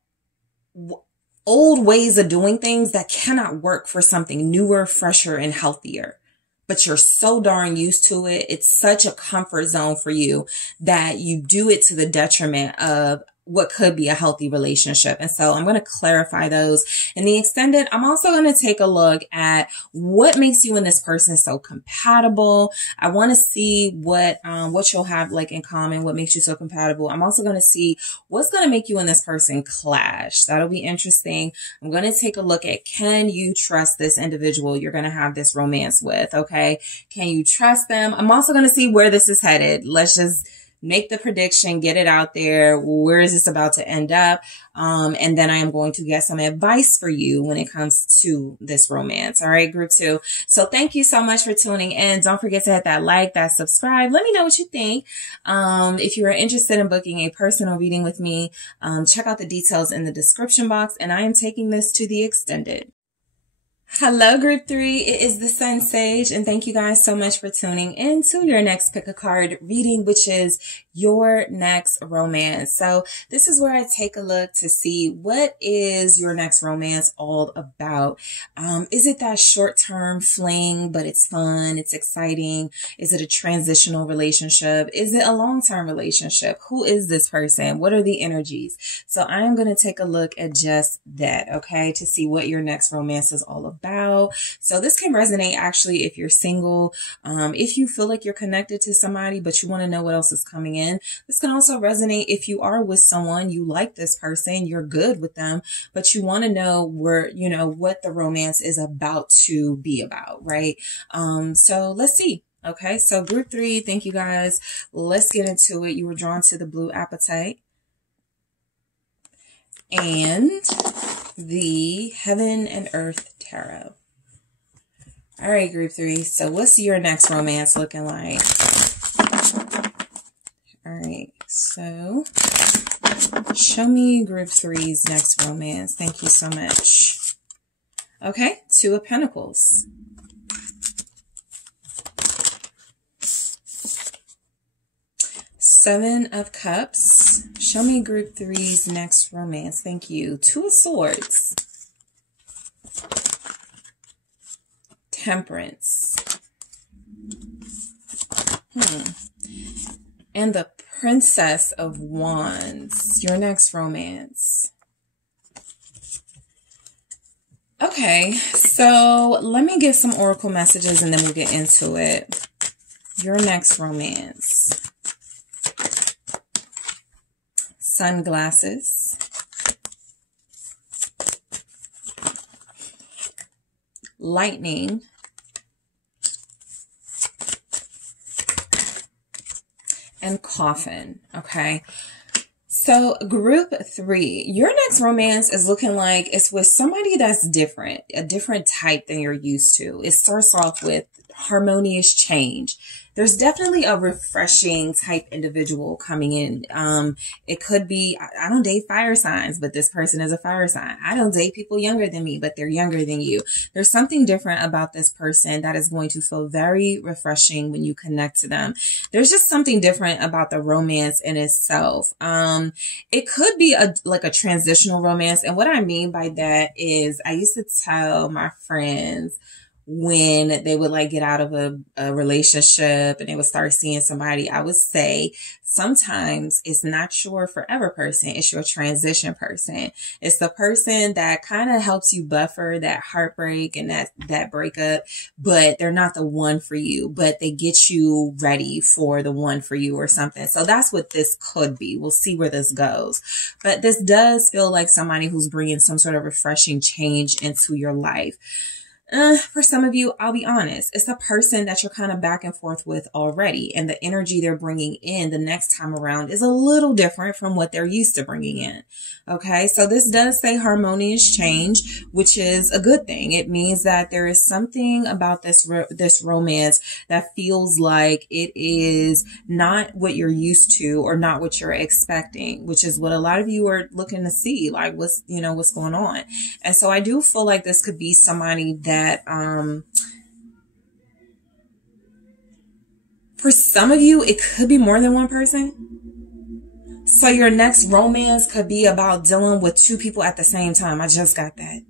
old ways of doing things that cannot work for something newer, fresher, and healthier. But you're so darn used to it. It's such a comfort zone for you that you do it to the detriment of what could be a healthy relationship. And so I'm going to clarify those in the extended. I'm also going to take a look at what makes you and this person so compatible. I want to see what you'll have like in common, what makes you so compatible. I'm also going to see what's going to make you and this person clash. That'll be interesting. I'm going to take a look at, can you trust this individual you're going to have this romance with? Okay. Can you trust them? I'm also going to see where this is headed. Let's just make the prediction, get it out there. Where is this about to end up? And then I am going to get some advice for you when it comes to this romance. All right, group 2. So thank you so much for tuning in. Don't forget to hit that like, that subscribe. Let me know what you think. If you are interested in booking a personal reading with me, check out the details in the description box. And I am taking this to the extended. Hello, group 3. It is the SunSage, and thank you guys so much for tuning in to your next pick a card reading, which is your next romance. So this is where I take a look to see what is your next romance all about. Is it that short-term fling, but it's fun, it's exciting? Is it a transitional relationship? Is it a long-term relationship? Who is this person? What are the energies? So I am going to take a look at just that, okay, to see what your next romance is all about. So this can resonate actually if you're single, if you feel like you're connected to somebody, but you want to know what else is coming in. This can also resonate if you are with someone, you like this person, you're good with them, but you want to know where, you know, what the romance is about to be about, right? So let's see. Okay. So group 3, thank you guys. Let's get into it. You were drawn to the blue apatite and the Heaven and Earth Tarot. All right, group 3. So what's your next romance looking like? All right. So show me group 3's next romance. Thank you so much. Okay. 2 of Pentacles. Seven of Cups. Show me group three's next romance. Thank you. Two of Swords. Temperance. And the Princess of Wands. Your next romance. Okay, so let me give some oracle messages and then we'll get into it. Your next romance. Sunglasses. Lightning. And Coffin. Okay. So group three, your next romance is looking like it's with somebody that's different, a different type than you're used to. It starts off with harmonious change. There's definitely a refreshing type individual coming in. It could be, I don't date fire signs, but this person is a fire sign. I don't date people younger than me, but they're younger than you. There's something different about this person that is going to feel very refreshing when you connect to them. There's just something different about the romance in itself. It could be like a transitional romance. And what I mean by that is I used to tell my friends when they would like get out of a relationship and they would start seeing somebody, I would say sometimes it's not your forever person. It's your transition person. It's the person that kind of helps you buffer that heartbreak and that breakup, but they're not the one for you, but they get you ready for the one for you or something. So that's what this could be. We'll see where this goes. But this does feel like somebody who's bringing some sort of refreshing change into your life. For some of you, I'll be honest, it's a person that you're kind of back and forth with already. And the energy they're bringing in the next time around is a little different from what they're used to bringing in. Okay, so this does say harmonious change, which is a good thing. It means that there is something about this romance that feels like it is not what you're used to or not what you're expecting, which is what a lot of you are looking to see, like what's going on. And so I do feel like this could be somebody that for some of you, it could be more than one person. So your next romance could be about dealing with two people at the same time. I just got that.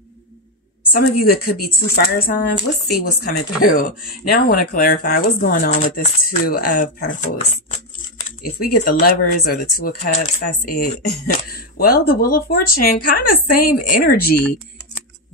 Some of you, it could be two fire signs. Let's see what's coming through. Now I want to clarify what's going on with this Two of Pentacles. If we get the Lovers or the Two of Cups, that's it. Well, the Wheel of Fortune, kind of same energy.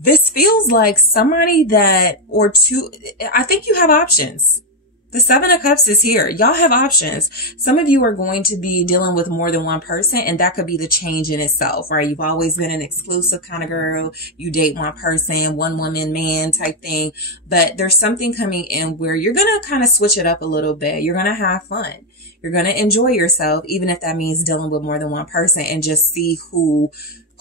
This feels like somebody that, or two, I think you have options. The Seven of Cups is here. Y'all have options. Some of you are going to be dealing with more than one person, and that could be the change in itself, right? You've always been an exclusive kind of girl. You date one person, one woman, man type thing. But there's something coming in where you're going to kind of switch it up a little bit. You're going to have fun. You're going to enjoy yourself, even if that means dealing with more than one person, and just see who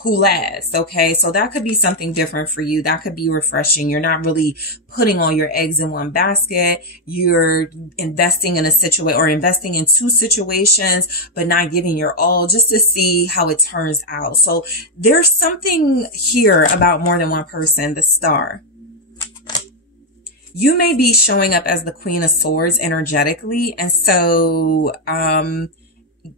lasts. Okay. So that could be something different for you. That could be refreshing. You're not really putting all your eggs in one basket. You're investing in a situation or investing in two situations, but not giving your all just to see how it turns out. So there's something here about more than one person, the Star. You may be showing up as the Queen of Swords energetically. And so,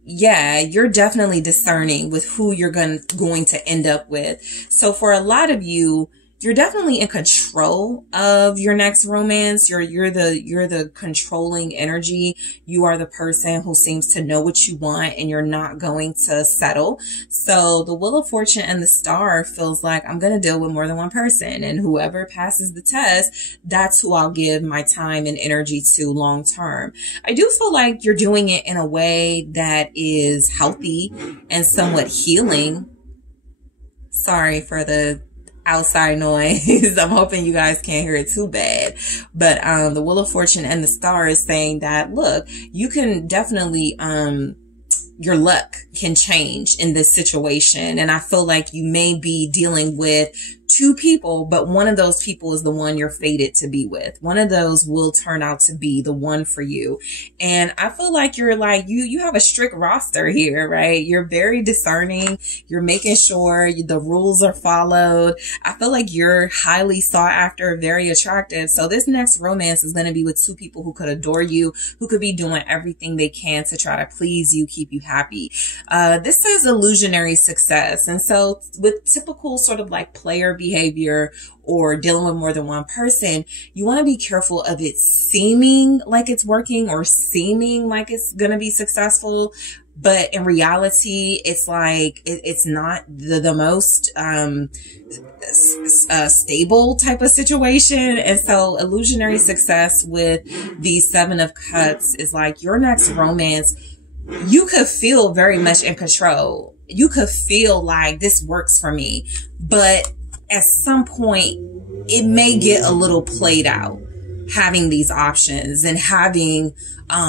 yeah, you're definitely discerning with who you're going to end up with. So for a lot of you, you're definitely in control of your next romance. You're the controlling energy. You are the person who seems to know what you want and you're not going to settle. So the Wheel of Fortune and the Star feels like I'm going to deal with more than one person, and whoever passes the test, that's who I'll give my time and energy to long term. I do feel like you're doing it in a way that is healthy and somewhat healing. Sorry for the outside noise. I'm hoping you guys can't hear it too bad. But the Wheel of Fortune and the Star is saying that, look, you can definitely your luck can change in this situation. And I feel like you may be dealing with two people, but one of those people is the one you're fated to be with. One of those will turn out to be the one for you. And I feel like you're like, you have a strict roster here, right? You're very discerning. You're making sure the rules are followed. I feel like you're highly sought after, very attractive. So this next romance is going to be with two people who could adore you, who could be doing everything they can to try to please you, keep you happy. This says illusionary success. And so with typical sort of like player behavior or dealing with more than one person, you want to be careful of it seeming like it's working or seeming like it's going to be successful. But in reality, it's like, it's not the most, stable type of situation. And so illusionary success with the Seven of Cups is like your next romance, you could feel very much in control. You could feel like this works for me, but at some point it may get a little played out, having these options and having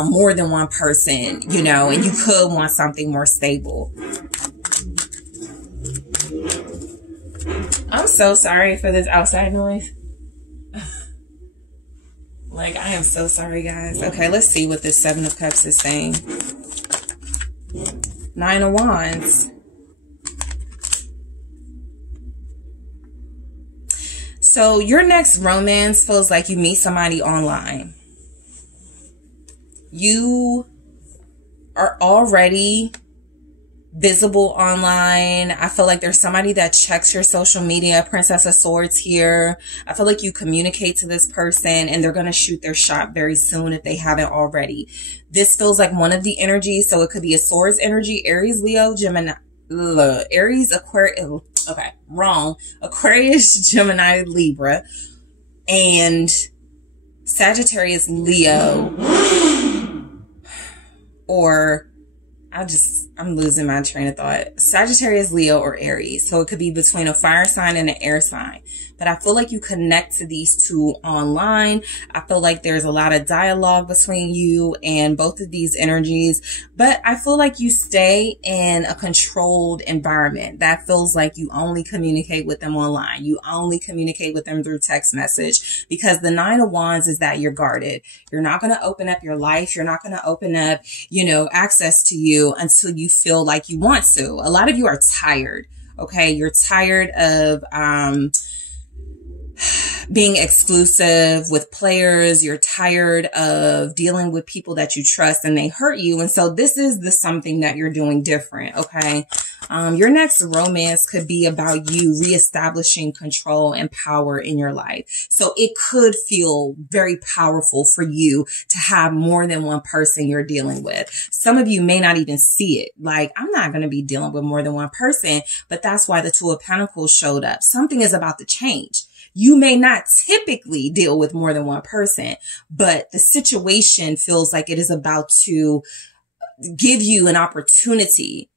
more than one person, you know, and you could want something more stable. I'm so sorry for this outside noise. Like, I am so sorry, guys. Okay, let's see what this Seven of Cups is saying. Nine of Wands. So your next romance feels like you meet somebody online. You are already visible online. I feel like there's somebody that checks your social media. Princess of Swords here. I feel like you communicate to this person and they're going to shoot their shot very soon if they haven't already. This feels like one of the energies. So it could be a Swords energy, Aries, Leo, Gemini, Aries, Aquarius. Okay, wrong. Aquarius, Gemini, Libra, and Sagittarius, Leo, or I'm losing my train of thought. Sagittarius, Leo, or Aries. So it could be between a fire sign and an air sign. But I feel like you connect to these two online. I feel like there's a lot of dialogue between you and both of these energies. But I feel like you stay in a controlled environment. That feels like you only communicate with them online. You only communicate with them through text message. Because the Nine of Wands is that you're guarded. You're not going to open up your life. You're not going to open up, you know, access to you until you feel like you want to. A lot of you are tired. Okay. You're tired of, being exclusive with players. You're tired of dealing with people that you trust and they hurt you. And so this is the something that you're doing different. Okay. Your next romance could be about you reestablishing control and power in your life. So it could feel very powerful for you to have more than one person you're dealing with. Some of you may not even see it. Like, I'm not going to be dealing with more than one person, but that's why the Two of Pentacles showed up. Something is about to change. You may not typically deal with more than one person, but the situation feels like it is about to give you an opportunity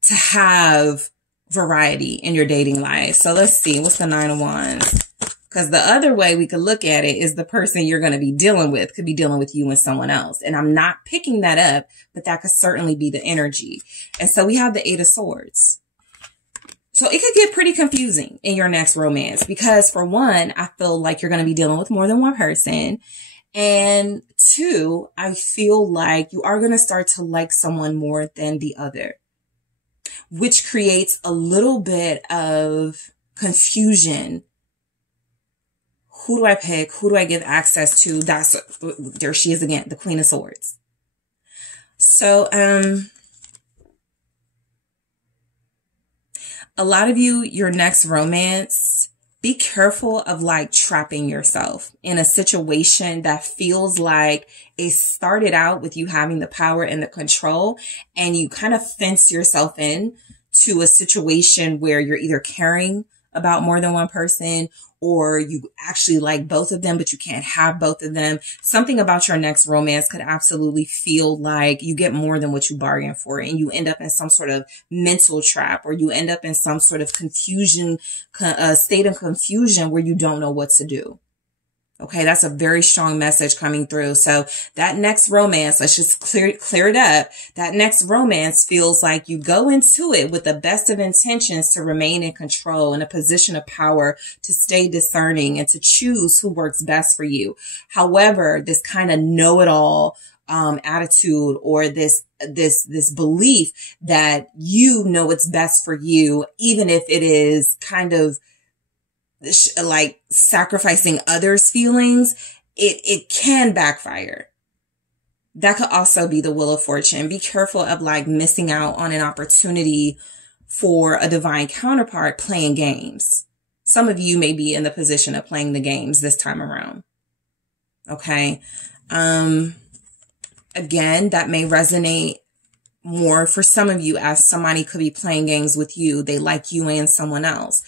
to have variety in your dating life. So let's see, what's the Nine of Wands? Because the other way we could look at it is the person you're going to be dealing with could be dealing with you and someone else. And I'm not picking that up, but that could certainly be the energy. And so we have the Eight of Swords. So it could get pretty confusing in your next romance because for one, I feel like you're going to be dealing with more than one person. And two, I feel like you are going to start to like someone more than the other, which creates a little bit of confusion. Who do I pick? Who do I give access to? There she is again, the Queen of Swords. So, a lot of you, your next romance, be careful of like trapping yourself in a situation that feels like it started out with you having the power and the control and you kind of fence yourself in to a situation where you're either caring about more than one person or you actually like both of them, but you can't have both of them. Something about your next romance could absolutely feel like you get more than what you bargained for and you end up in some sort of mental trap or you end up in some sort of confusion, state of confusion where you don't know what to do. Okay, that's a very strong message coming through. So that next romance, let's just clear it up. That next romance feels like you go into it with the best of intentions to remain in control, in a position of power, to stay discerning and to choose who works best for you. However, this kind of know-it-all attitude, or this belief that you know what's best for you, even if it is kind of like sacrificing others' feelings, it can backfire. That could also be the Wheel of Fortune. Be careful of like missing out on an opportunity for a divine counterpart playing games. Some of you may be in the position of playing the games this time around. Okay. Again, that may resonate more for some of you, as somebody could be playing games with you. They like you and someone else.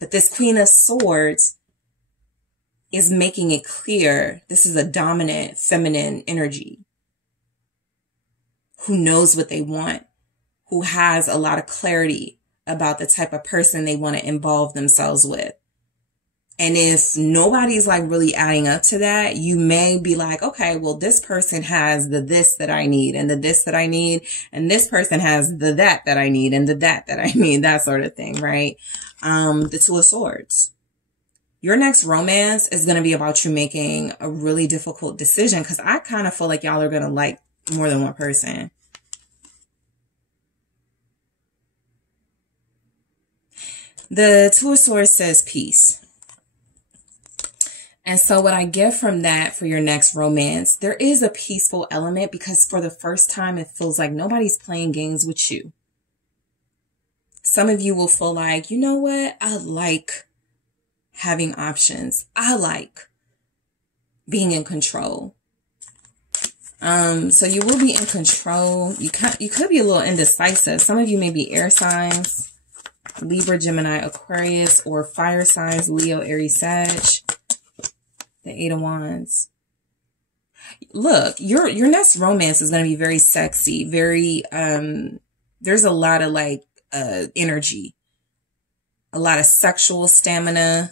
But this Queen of Swords is making it clear this is a dominant feminine energy who knows what they want, who has a lot of clarity about the type of person they want to involve themselves with. And if nobody's like really adding up to that, you may be like, okay, well, this person has the this that I need and the this that I need. And this person has the that I need and the that I need, that sort of thing, right? The Two of Swords. Your next romance is going to be about you making a really difficult decision, because I kind of feel like y'all are going to like more than one person. The Two of Swords says peace. And so what I get from that for your next romance, there is a peaceful element, because for the first time, it feels like nobody's playing games with you. Some of you will feel like, you know what? I like having options. I like being in control. So you will be in control. You could be a little indecisive. Some of you may be air signs, Libra, Gemini, Aquarius, or fire signs, Leo, Aries, Sag. The Eight of Wands. Look, your next romance is going to be very sexy, very, there's a lot of like, energy, a lot of sexual stamina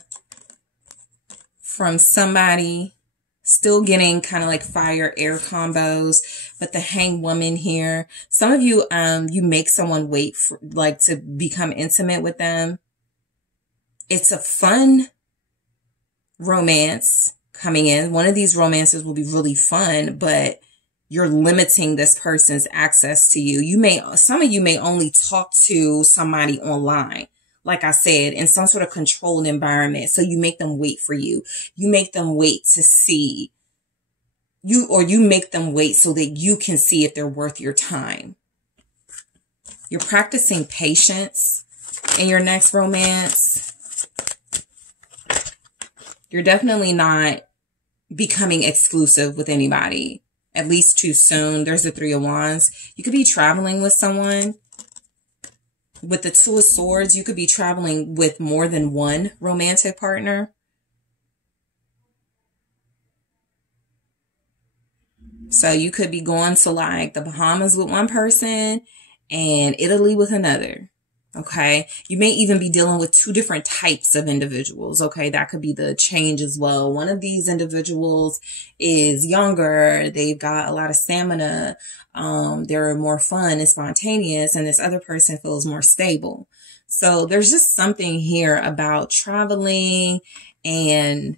from somebody. Still getting kind of like fire air combos, but the Hanged Woman here. Some of you, you make someone wait for like to become intimate with them. It's a fun romance coming in. One of these romances will be really fun, but you're limiting this person's access to you. Some of you may only talk to somebody online, like I said, in some sort of controlled environment. So you make them wait for you. You make them wait to see you, or you make them wait so that you can see if they're worth your time. You're practicing patience in your next romance. You're definitely not becoming exclusive with anybody, at least too soon. There's the Three of Wands. You could be traveling with someone. With the Two of Swords, you could be traveling with more than one romantic partner. So you could be going to like the Bahamas with one person and Italy with another. Okay. You may even be dealing with two different types of individuals. Okay. That could be the change as well. One of these individuals is younger. They've got a lot of stamina. They're more fun and spontaneous. And this other person feels more stable. So there's just something here about traveling and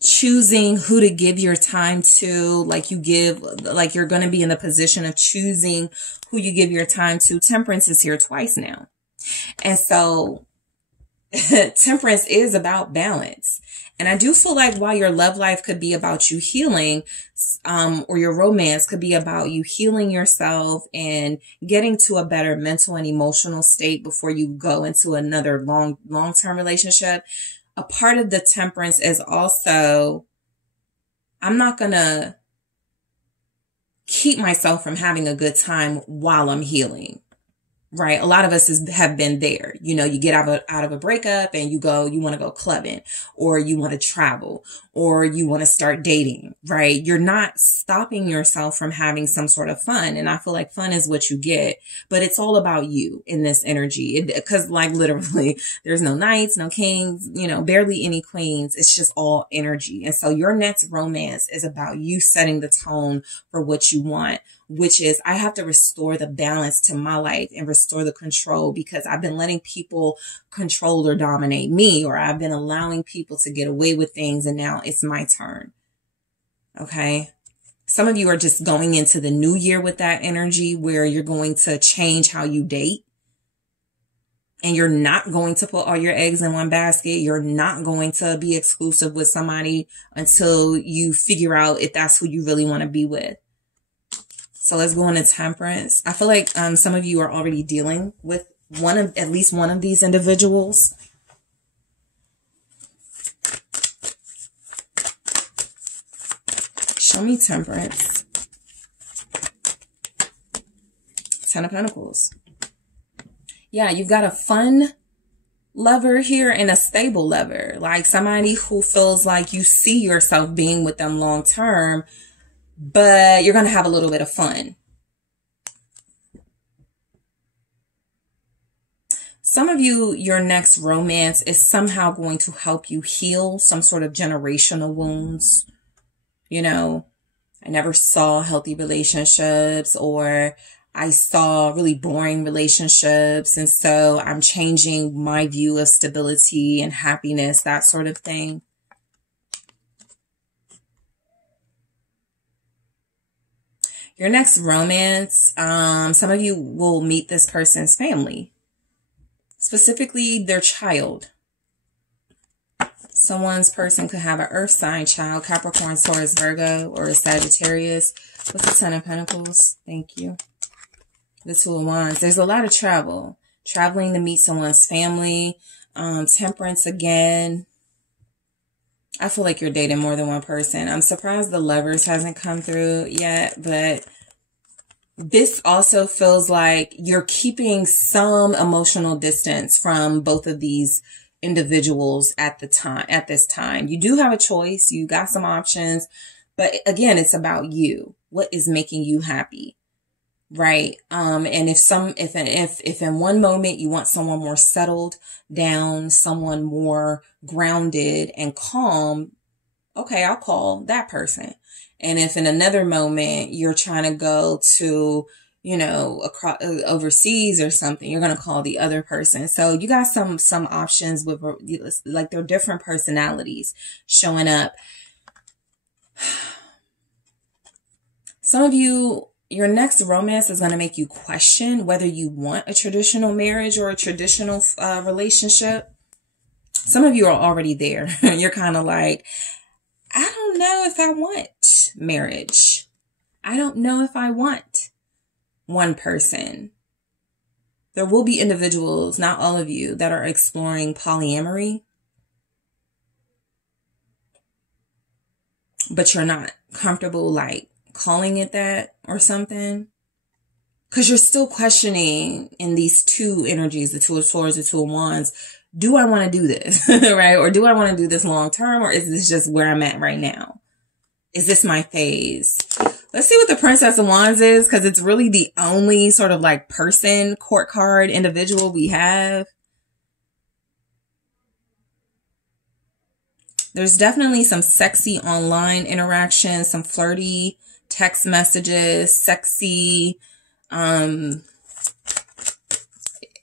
choosing who to give your time to, like you're going to be in the position of choosing who you give your time to. Temperance is here twice now. And so temperance is about balance. And I do feel like while your love life could be about you healing, or your romance could be about you healing yourself and getting to a better mental and emotional state before you go into another long-term relationship. A part of the temperance is also, I'm not going to keep myself from having a good time while I'm healing. right? A lot of us have been there. You know, you get out of a breakup and you want to go clubbing, or you want to travel, or you want to start dating, right? You're not stopping yourself from having some sort of fun. And I feel like fun is what you get, but it's all about you in this energy. Because like literally there's no knights, no kings, you know, barely any queens. It's just all energy. And so your next romance is about you setting the tone for what you want, which is I have to restore the balance to my life and restore the control, because I've been letting people control or dominate me, or I've been allowing people to get away with things, and now it's my turn. Okay. Some of you are just going into the new year with that energy where you're going to change how you date. And you're not going to put all your eggs in one basket. You're not going to be exclusive with somebody until you figure out if that's who you really want to be with. So let's go into Temperance. I feel like some of you are already dealing with at least one of these individuals. Show me Temperance. Ten of Pentacles. Yeah, you've got a fun lover here and a stable lover. Like somebody who feels like you see yourself being with them long term, but you're going to have a little bit of fun. Some of you, your next romance is somehow going to help you heal some sort of generational wounds. You know, I never saw healthy relationships, or I saw really boring relationships. And so I'm changing my view of stability and happiness, that sort of thing. Your next romance, some of you will meet this person's family, specifically their child. Someone's person could have an earth sign child, Capricorn, Taurus, Virgo, or a Sagittarius. What's the Ten of Pentacles? Thank you. The Two of Wands. There's a lot of travel. Traveling to meet someone's family. Temperance again. I feel like you're dating more than one person. I'm surprised the Lovers hasn't come through yet, but this also feels like you're keeping some emotional distance from both of these individuals at this time. You do have a choice. You got some options, but again, it's about you. What is making you happy? Right. And if in one moment you want someone more settled down, someone more grounded and calm, okay, I'll call that person. And if in another moment you're trying to go to, you know, across overseas or something, you're going to call the other person. So you got some options with, like, they're different personalities showing up. Some of you, your next romance is going to make you question whether you want a traditional marriage or a traditional relationship. Some of you are already there. You're kind of like, I don't know if I want marriage. I don't know if I want one person. There will be individuals, not all of you, that are exploring polyamory, but you're not comfortable, like, calling it that or something, because you're still questioning in these two energies, the Two of Swords, the Two of Wands. Do I want to do this? Right? Or do I want to do this long term? Or is this just where I'm at right now? Is this my phase? Let's see what the Princess of Wands is, because it's really the only sort of like person, court card, individual we have. There's definitely some sexy online interaction, some flirty text messages, sexy,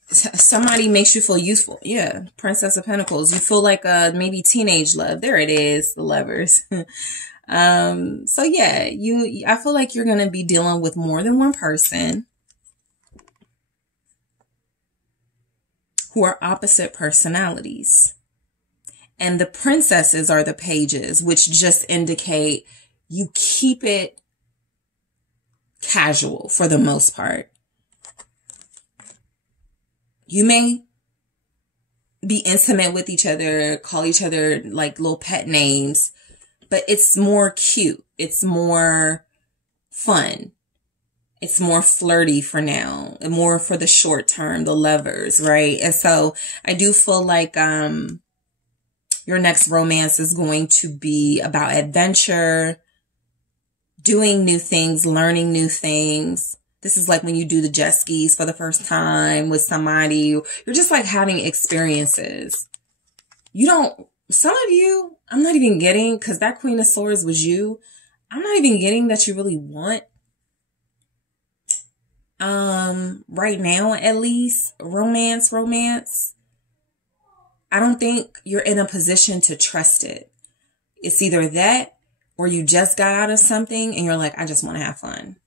somebody makes you feel useful. Yeah. Princess of Pentacles. You feel like maybe teenage love. There it is. The Lovers. So yeah, I feel like you're going to be dealing with more than one person who are opposite personalities. And the princesses are the pages, which just indicate you keep it casual for the most part. You may be intimate with each other, call each other like little pet names, but it's more cute. It's more fun. It's more flirty for now, and more for the short term, the lovers, right? And so I do feel like your next romance is going to be about adventure, doing new things, learning new things. This is like when you do the jet skis for the first time with somebody. You're just like having experiences. Some of you, I'm not even getting, because that Queen of Swords was you. I'm not even getting that you really want, right now at least, romance. I don't think you're in a position to trust it. It's either that or you just got out of something and you're like, I just want to have fun.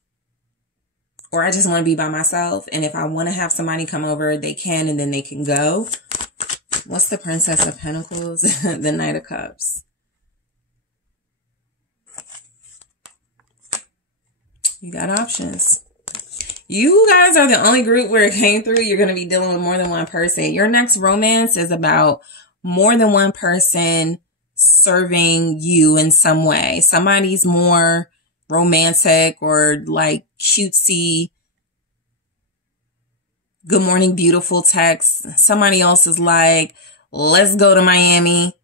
Or I just want to be by myself. And if I want to have somebody come over, they can, and then they can go. What's the Princess of Pentacles? The Knight of Cups. You got options. You guys are the only group where it came through. You're going to be dealing with more than one person. Your next romance is about more than one person serving you in some way. Somebody's more romantic or like cutesy, good morning, beautiful text. Somebody else is like, let's go to Miami.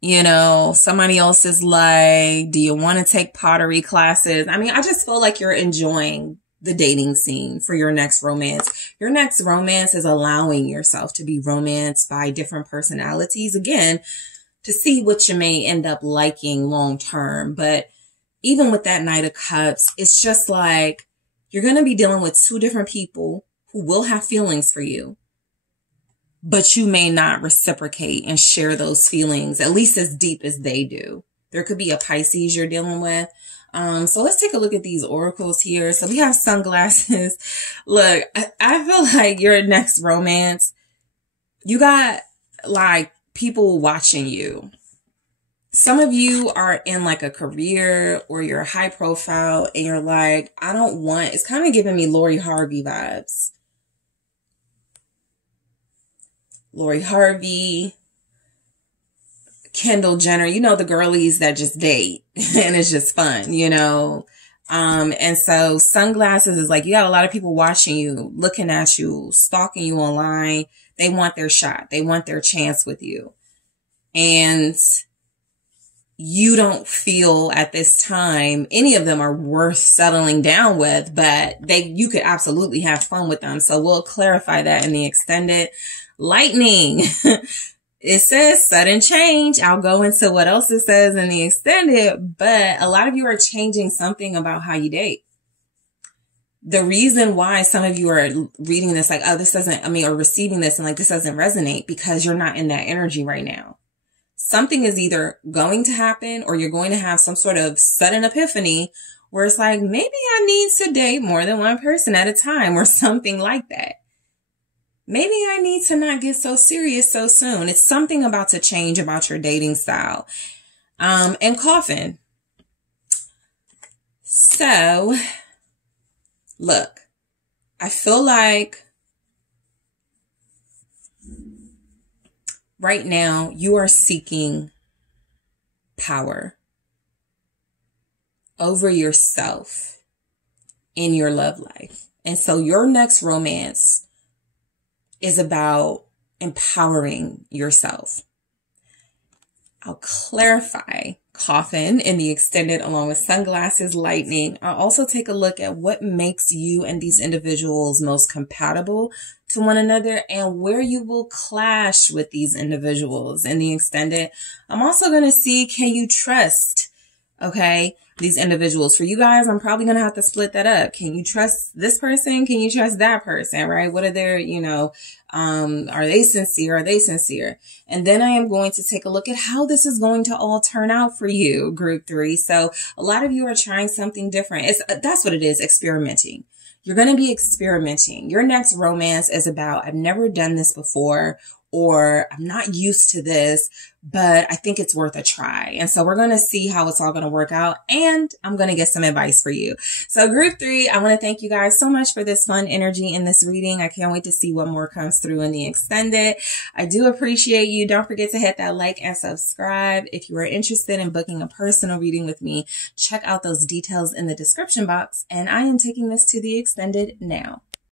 You know, somebody else is like, do you want to take pottery classes? I mean, I just feel like you're enjoying the dating scene for your next romance. Your next romance is allowing yourself to be romanced by different personalities, again, to see what you may end up liking long term. But even with that Knight of Cups, it's just like you're going to be dealing with two different people who will have feelings for you, but you may not reciprocate and share those feelings, at least as deep as they do. There could be a Pisces you're dealing with. So let's take a look at these oracles here. So we have sunglasses. Look, I feel like your next romance, you got like people watching you. Some of you are in like a career or you're high profile and you're like, it's kind of giving me Lori Harvey vibes. Lori Harvey, Kendall Jenner, you know, the girlies that just date and it's just fun, you know? And so sunglasses is like, you got a lot of people watching you, looking at you, stalking you online. They want their shot. They want their chance with you. And you don't feel at this time any of them are worth settling down with, but you could absolutely have fun with them. So we'll clarify that in the extended. Lightning. It says sudden change. I'll go into what else it says in the extended, but a lot of you are changing something about how you date. The reason why some of you are reading this like, oh, or receiving this and like, this doesn't resonate because you're not in that energy right now. Something is either going to happen or you're going to have some sort of sudden epiphany where it's like, maybe I need to date more than one person at a time or something like that. Maybe I need to not get so serious so soon. It's something about to change about your dating style. And coffin. So, look, I feel like right now you are seeking power over yourself in your love life. And so your next romance is about empowering yourself. I'll clarify coffin in the extended along with sunglasses, lightning. I'll also take a look at what makes you and these individuals most compatible to one another and where you will clash with these individuals in the extended. I'm also going to see, can you trust, these individuals? For you guys, I'm probably going to have to split that up. Can you trust this person? Can you trust that person, right? What are their, are they sincere? Are they sincere? And then I am going to take a look at how this is going to all turn out for you, group 3. So a lot of you are trying something different. That's what it is, experimenting. You're going to be experimenting. Your next romance is about, I've never done this before, or I'm not used to this, but I think it's worth a try. And so we're going to see how it's all going to work out, and I'm going to get some advice for you. So group 3, I want to thank you guys so much for this fun energy in this reading. I can't wait to see what more comes through in the extended. I do appreciate you. Don't forget to hit that like and subscribe. If you are interested in booking a personal reading with me, check out those details in the description box. And I am taking this to the extended now.